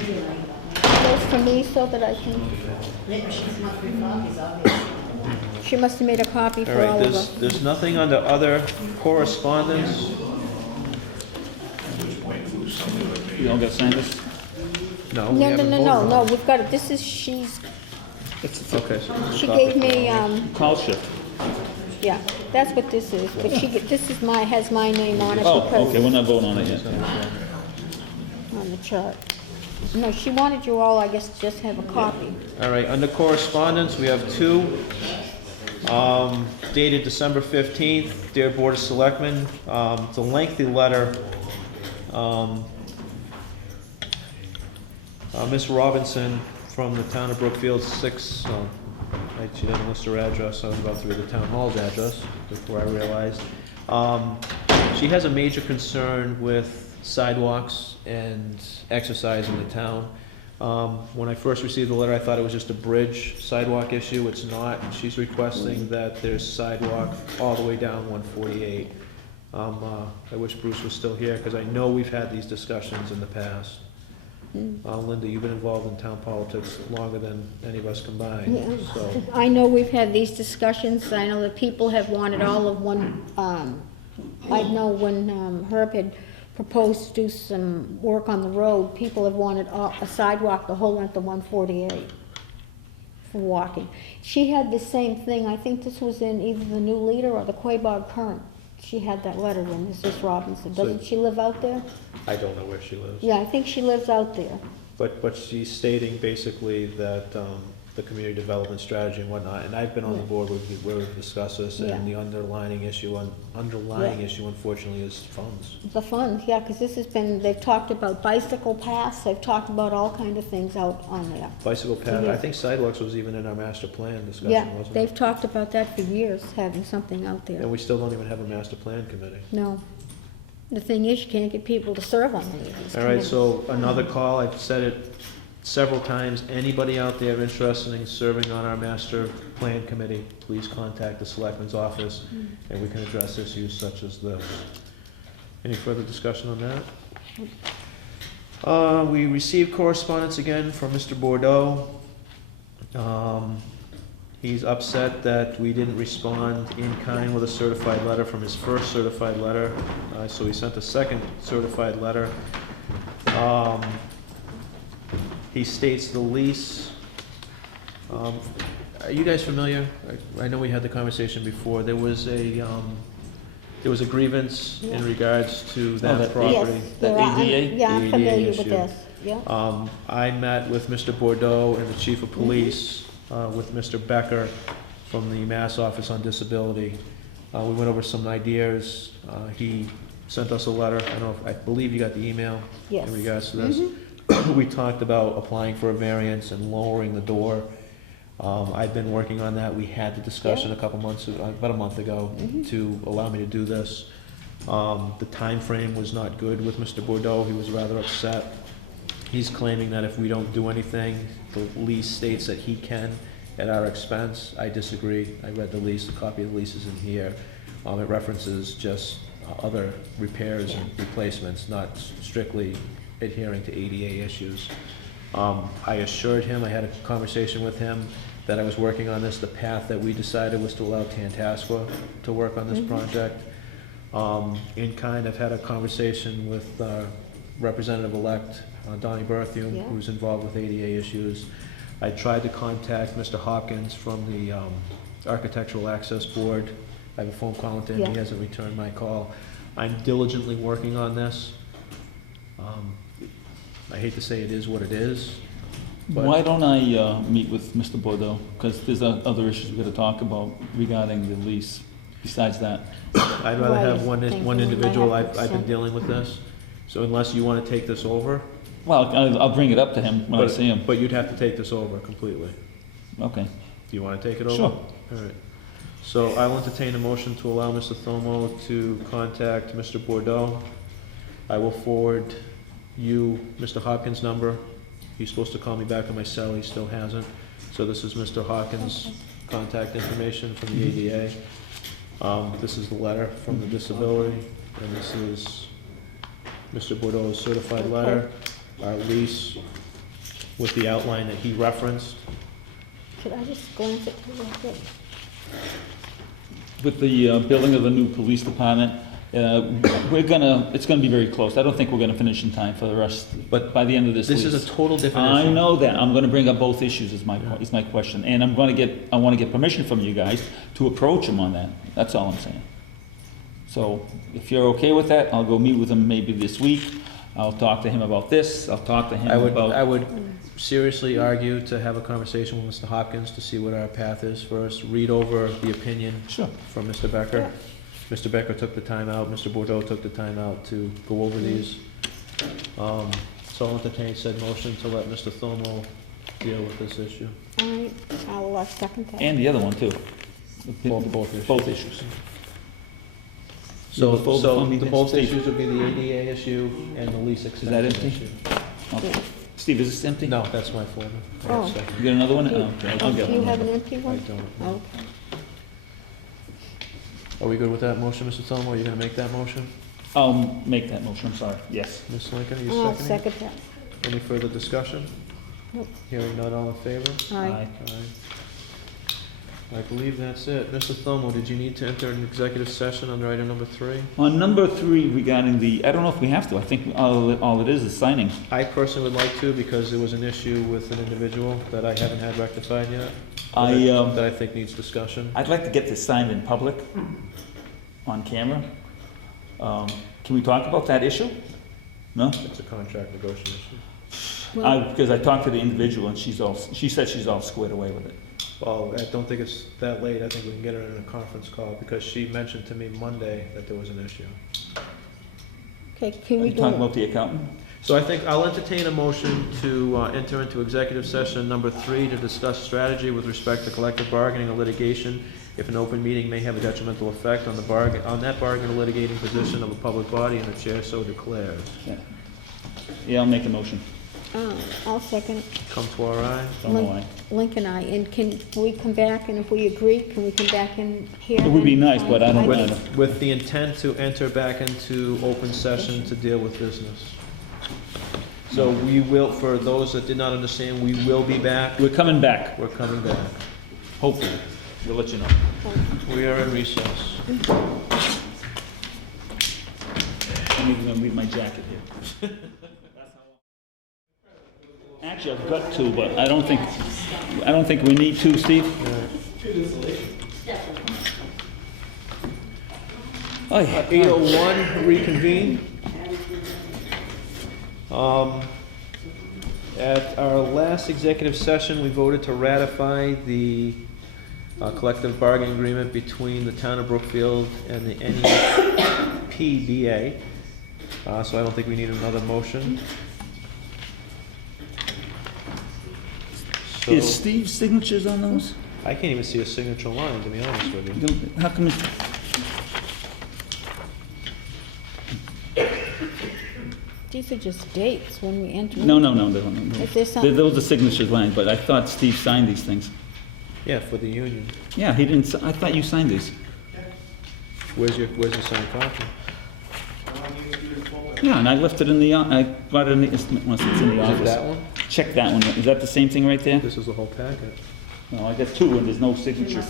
Those for me so that I can, She's not free copies, obviously. she must have made a copy All for right, all of us. there's nothing under other correspondence? You all got signed this? No, we No, haven't voted on no, it. we've got it, this is, Okay, so. she gave me, Call shift. Yeah, that's what this is, but this is has my name on it Oh, because okay, we're not voting on it yet. on the chart. No, she wanted you all, I guess, to just have a copy. All right, under correspondence, we have two. Dated December 15th, Dear Board of Selectmen. It's a lengthy letter. Miss Robinson from the town of Brookfield, she didn't list her address, I was about to read the town hall's address before I realized. She has a major concern with sidewalks and exercise in the town. When I first received the letter, I thought it was just a bridge sidewalk issue. It's not. She's requesting that there's sidewalk all the way down 148. I wish Bruce was still here, because I know we've had these discussions in the past. Linda, you've been involved in town politics longer than any of us combined, Yeah. so. I know we've had these discussions, I know that people have wanted all of one, I know when Herb had proposed to do some work on the road, people have wanted a sidewalk the whole length of 148 for walking. She had the same thing, I think this was in either the New Leader or the Quabog Current. She had that letter in, Mrs. Robinson. Doesn't she live out there? I don't know where she lives. Yeah, I think she lives out there. But she's stating basically that the community development strategy and whatnot, and I've been on the board where we've discussed this, and the underlying issue unfortunately is funds. The funds, yeah, because this has been, they've talked about bicycle paths, they've talked about all kind of things out on there. Bicycle path, Yeah. I think sidewalks was even in our master plan discussion, Yeah, wasn't it? they've talked about that for years, having something out there. And we still don't even have a master plan committee. No. The thing is, you can't get people to serve on any of these All right, committees. so another call, I've said it several times, anybody out there interested in serving on our master plan committee, please contact the selectman's office, and we can address issues such as this. Any further discussion on that? We received correspondence again from Mr. Bordeaux. He's upset that we didn't respond in kind with a certified letter from his first certified letter, so he sent a second certified letter. He states the lease. Are you guys familiar? I know we had the conversation before. There was a grievance in regards to that that- property. Yes, That yeah, I'm- ADA? Yeah, I'm ADA familiar with issue. this, yeah. I met with Mr. Bordeaux and the chief of police, with Mr. Becker from the Mass Office on Disability. We went over some ideas. He sent us a letter. I believe you got the email Yes. in regards to this. We talked about applying for a variance and lowering the door. I've been working on that. We had the discussion about a month ago, to allow me to do this. The time frame was not good with Mr. Bordeaux. He was rather upset. He's claiming that if we don't do anything, the lease states that he can at our expense. I disagree. I read the lease, the copy of the lease is in here. It references just other repairs and replacements, not strictly adhering to ADA issues. I assured him, I had a conversation with him, that I was working on this. The path that we decided was to allow Tantascwa to work on this project. In kind, I've had a conversation with Representative-elect Donnie Berthium, Yeah. who's involved with ADA issues. I tried to contact Mr. Hopkins from the Architectural Access Board. I have a phone call to him, he Yeah. hasn't returned my call. I'm diligently working on this. I hate to say it is what it is, but Why don't I meet with Mr. Bordeaux? Because there's other issues we gotta talk about regarding the lease, besides that. I'd rather Right, have one thinking we might individual. have I've to been send- dealing with this. So unless you want to take this over. Well, I'll bring it up to him when I see him. But you'd have to take this over completely. Okay. Do you want to take it over? Sure. All right. So I'll entertain a motion to allow Mr. Thomo to contact Mr. Bordeaux. I will forward you Mr. Hopkins' number. He's supposed to call me back on my cell, he still hasn't. So this is Mr. Hopkins' contact information from the ADA. This is the letter from the disability, and this is Mr. Bordeaux's certified letter, our lease with the outline that he referenced. Could I just glance at it real quick? With the building of the new police department, It's gonna be very close. I don't think we're gonna finish in time for the rest, but by the end of this This lease. is a total different I issue. know that. I'm gonna bring up both issues is my question. And I wanna get permission from you guys to approach him on that. That's all I'm saying. So if you're okay with that, I'll go meet with him maybe this week. I'll talk to him about this. I'll talk to him I about. would seriously argue to have a conversation with Mr. Hopkins to see what our path is first, read over the opinion Sure. from Mr. Becker. Mr. Becker took the time out, Mr. Bordeaux took the time out to go over these. So I'll entertain said motion to let Mr. Thomo deal with this issue. I'll second that. And the other one too. Both issues. Both issues. So, You fold so for me the then, both Steve? issues would be the ADA issue and the lease extension empty? issue. Okay. Steve, is this empty? No, that's my folder. Oh. You got another one? Oh, okay, I'll Do get you one. have an empty I one? don't. Okay. Are we good with that motion, Mr. Thomo? Are you gonna make that motion? I'll make that motion, I'm sorry, yes. Ms. Lincoln, are you I'll seconding? second that. Any further discussion? Nope. Hearing none, all in favor? Aye. I believe that's it. Mr. Thomo, did you need to enter an executive session under item number 3? On number 3 regarding the, I don't know if we have to, I think all it is signing. I personally would like to because there was an issue with an individual that I haven't had rectified yet. That I think needs discussion. I'd like to get this signed in public, on camera. Can we talk about that issue? No? It's a contract negotiation. Because I talked to the individual and she said she's all squared away with it. Well, I don't think it's that late. I think we can get her in a conference call because she mentioned to me Monday that there was an issue. Okay, can Are we you do talking it? about the accountant? So I think I'll entertain a motion to enter into executive session number 3 to discuss strategy with respect to collective bargaining or litigation if an open meeting may have a detrimental effect on that bargaining or litigating position of a public body and the chair so declares. Yeah, I'll make a motion. I'll second it. Come to our eye. Don't know why. Link and I, and can we come back, and if we agree, can we come back in here? It would be and nice, but I don't sign? know. With the intent to enter back into open session to deal with business. So we will, for those that did not understand, we will be back. We're coming back, We're coming back. hopefully. We'll let you know. We are in recess. I'm even gonna leave my jacket here. Actually, I've got to, but I don't think we need to, Steve. Oh, yeah. 8:01, reconvene. At our last executive session, we voted to ratify the collective bargaining agreement between the town of Brookfield and the NEPBA. So I don't think we need another motion. So Is Steve's signatures on those? I can't even see a signature line, to be honest with you. How come? These are just dates when we enter. No. Is there something? Those are signatures line, but I thought Steve signed these things. Yeah, for the union. Yeah, he didn't, I thought you signed these. Where's your signed copy? Yeah, and I left it in the, I brought it in the, once it's in the Is office. it that one? Check that one. Is that the same thing right there? This is the whole packet. No, I got 2 and there's no signature.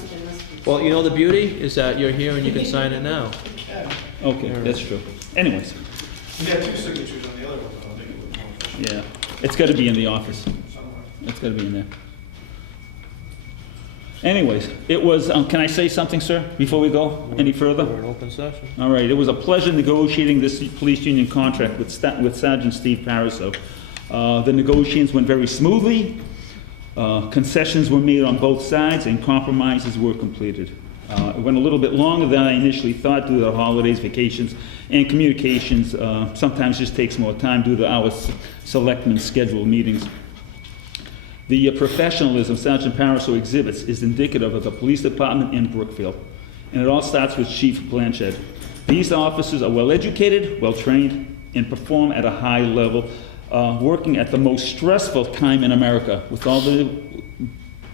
Well, you know, the beauty is that you're here and you can sign it now. Okay, that's true. Anyways, We got 2 signatures on the other one, I'll make it look more official. yeah, it's gotta be in the office. Somewhere. It's gotta be in there. Anyways, it was, can I say something, sir, before we go any further? We're in open session. All right, it was a pleasure negotiating this police union contract with Sergeant Steve Pariseau. The negotiations went very smoothly. Concessions were made on both sides and compromises were completed. It went a little bit longer than I initially thought due to the holidays, vacations, and communications. Sometimes just takes more time due to our selectmen's scheduled meetings. The professionalism Sergeant Pariseau exhibits is indicative of the police department in Brookfield. And it all starts with Chief Blanchard. These officers are well-educated, well-trained, and perform at a high level, working at the most stressful time in America with all the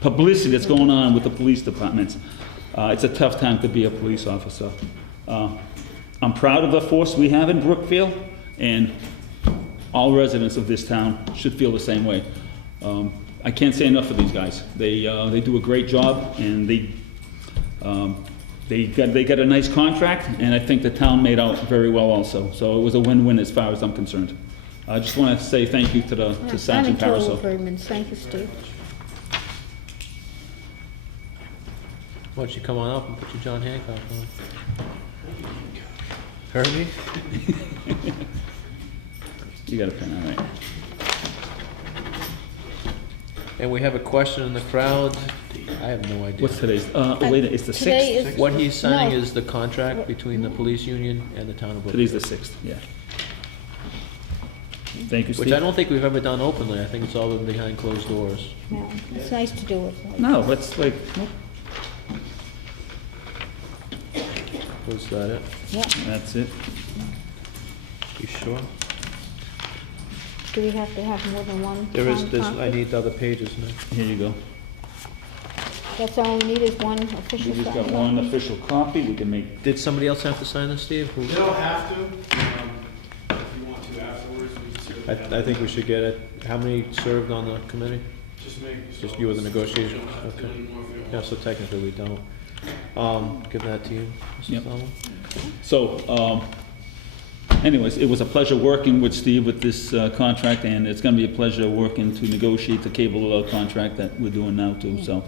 publicity that's going on with the police departments. It's a tough time to be a police officer. I'm proud of the force we have in Brookfield, and all residents of this town should feel the same way. I can't say enough for these guys. They do a great job, and they got a nice contract, and I think the town made out very well also. So it was a win-win as far as I'm concerned. I just want to say thank you to Sergeant Uninterrupted Paraso. agreements. Thank you, Steve. Why don't you come on up and put your John Hancock on? Heard me? You got a pen, all right. And we have a question in the crowd. I have no idea. What's today's, wait, it's the Today 6th? is- What he's signing No. is the contract between the police union and the town of Brookfield. Today's the 6th, yeah. Thank you, Steve. Which I don't think we've ever done openly. I think it's all been behind closed doors. Yeah, it's nice to do it. No, let's like, Was that it? Yeah. that's it. You sure? Do we have to have more than one? There is, signed this, I copy? need the other pages, Nick. Here you go. That's all we need is one official We just got sign. one official copy, we can make, Did somebody else have to sign this, Steve? Who- You don't have to, if you want to afterwards, we can see what I think we should get it. How many served on the committee? Just make. Just you were the negotiator? You don't have to Okay. anymore if you don't Yeah, want so technically we don't. Give that to you, Mrs. Yep. Sullivan. so, anyways, it was a pleasure working with Steve with this contract, and it's gonna be a pleasure working to negotiate the cable contract that we're doing now too, so.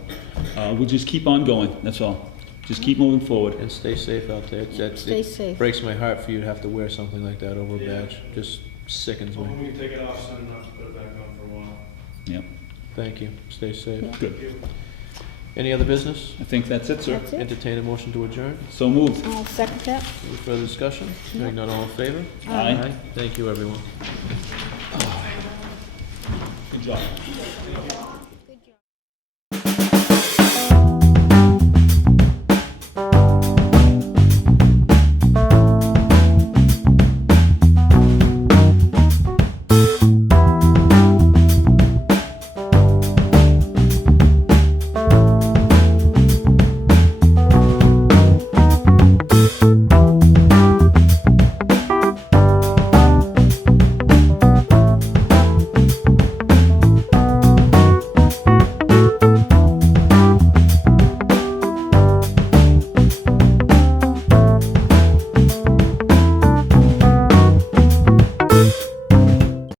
We'll just keep on going, that's all. Just keep moving forward. And stay safe out there. Stay safe. It breaks my heart for you to have to wear something like that over a badge. Just sickens to. Well, me. we can take it off soon enough to put it back on for a while. Yep, Thank you. Stay safe. good. Any other business? I think that's it, sir. That's it. Entertain a motion to adjourn. So moved. I'll second that. Any further discussion? Hearing none, all in favor? Aye. Thank you, everyone. Good job.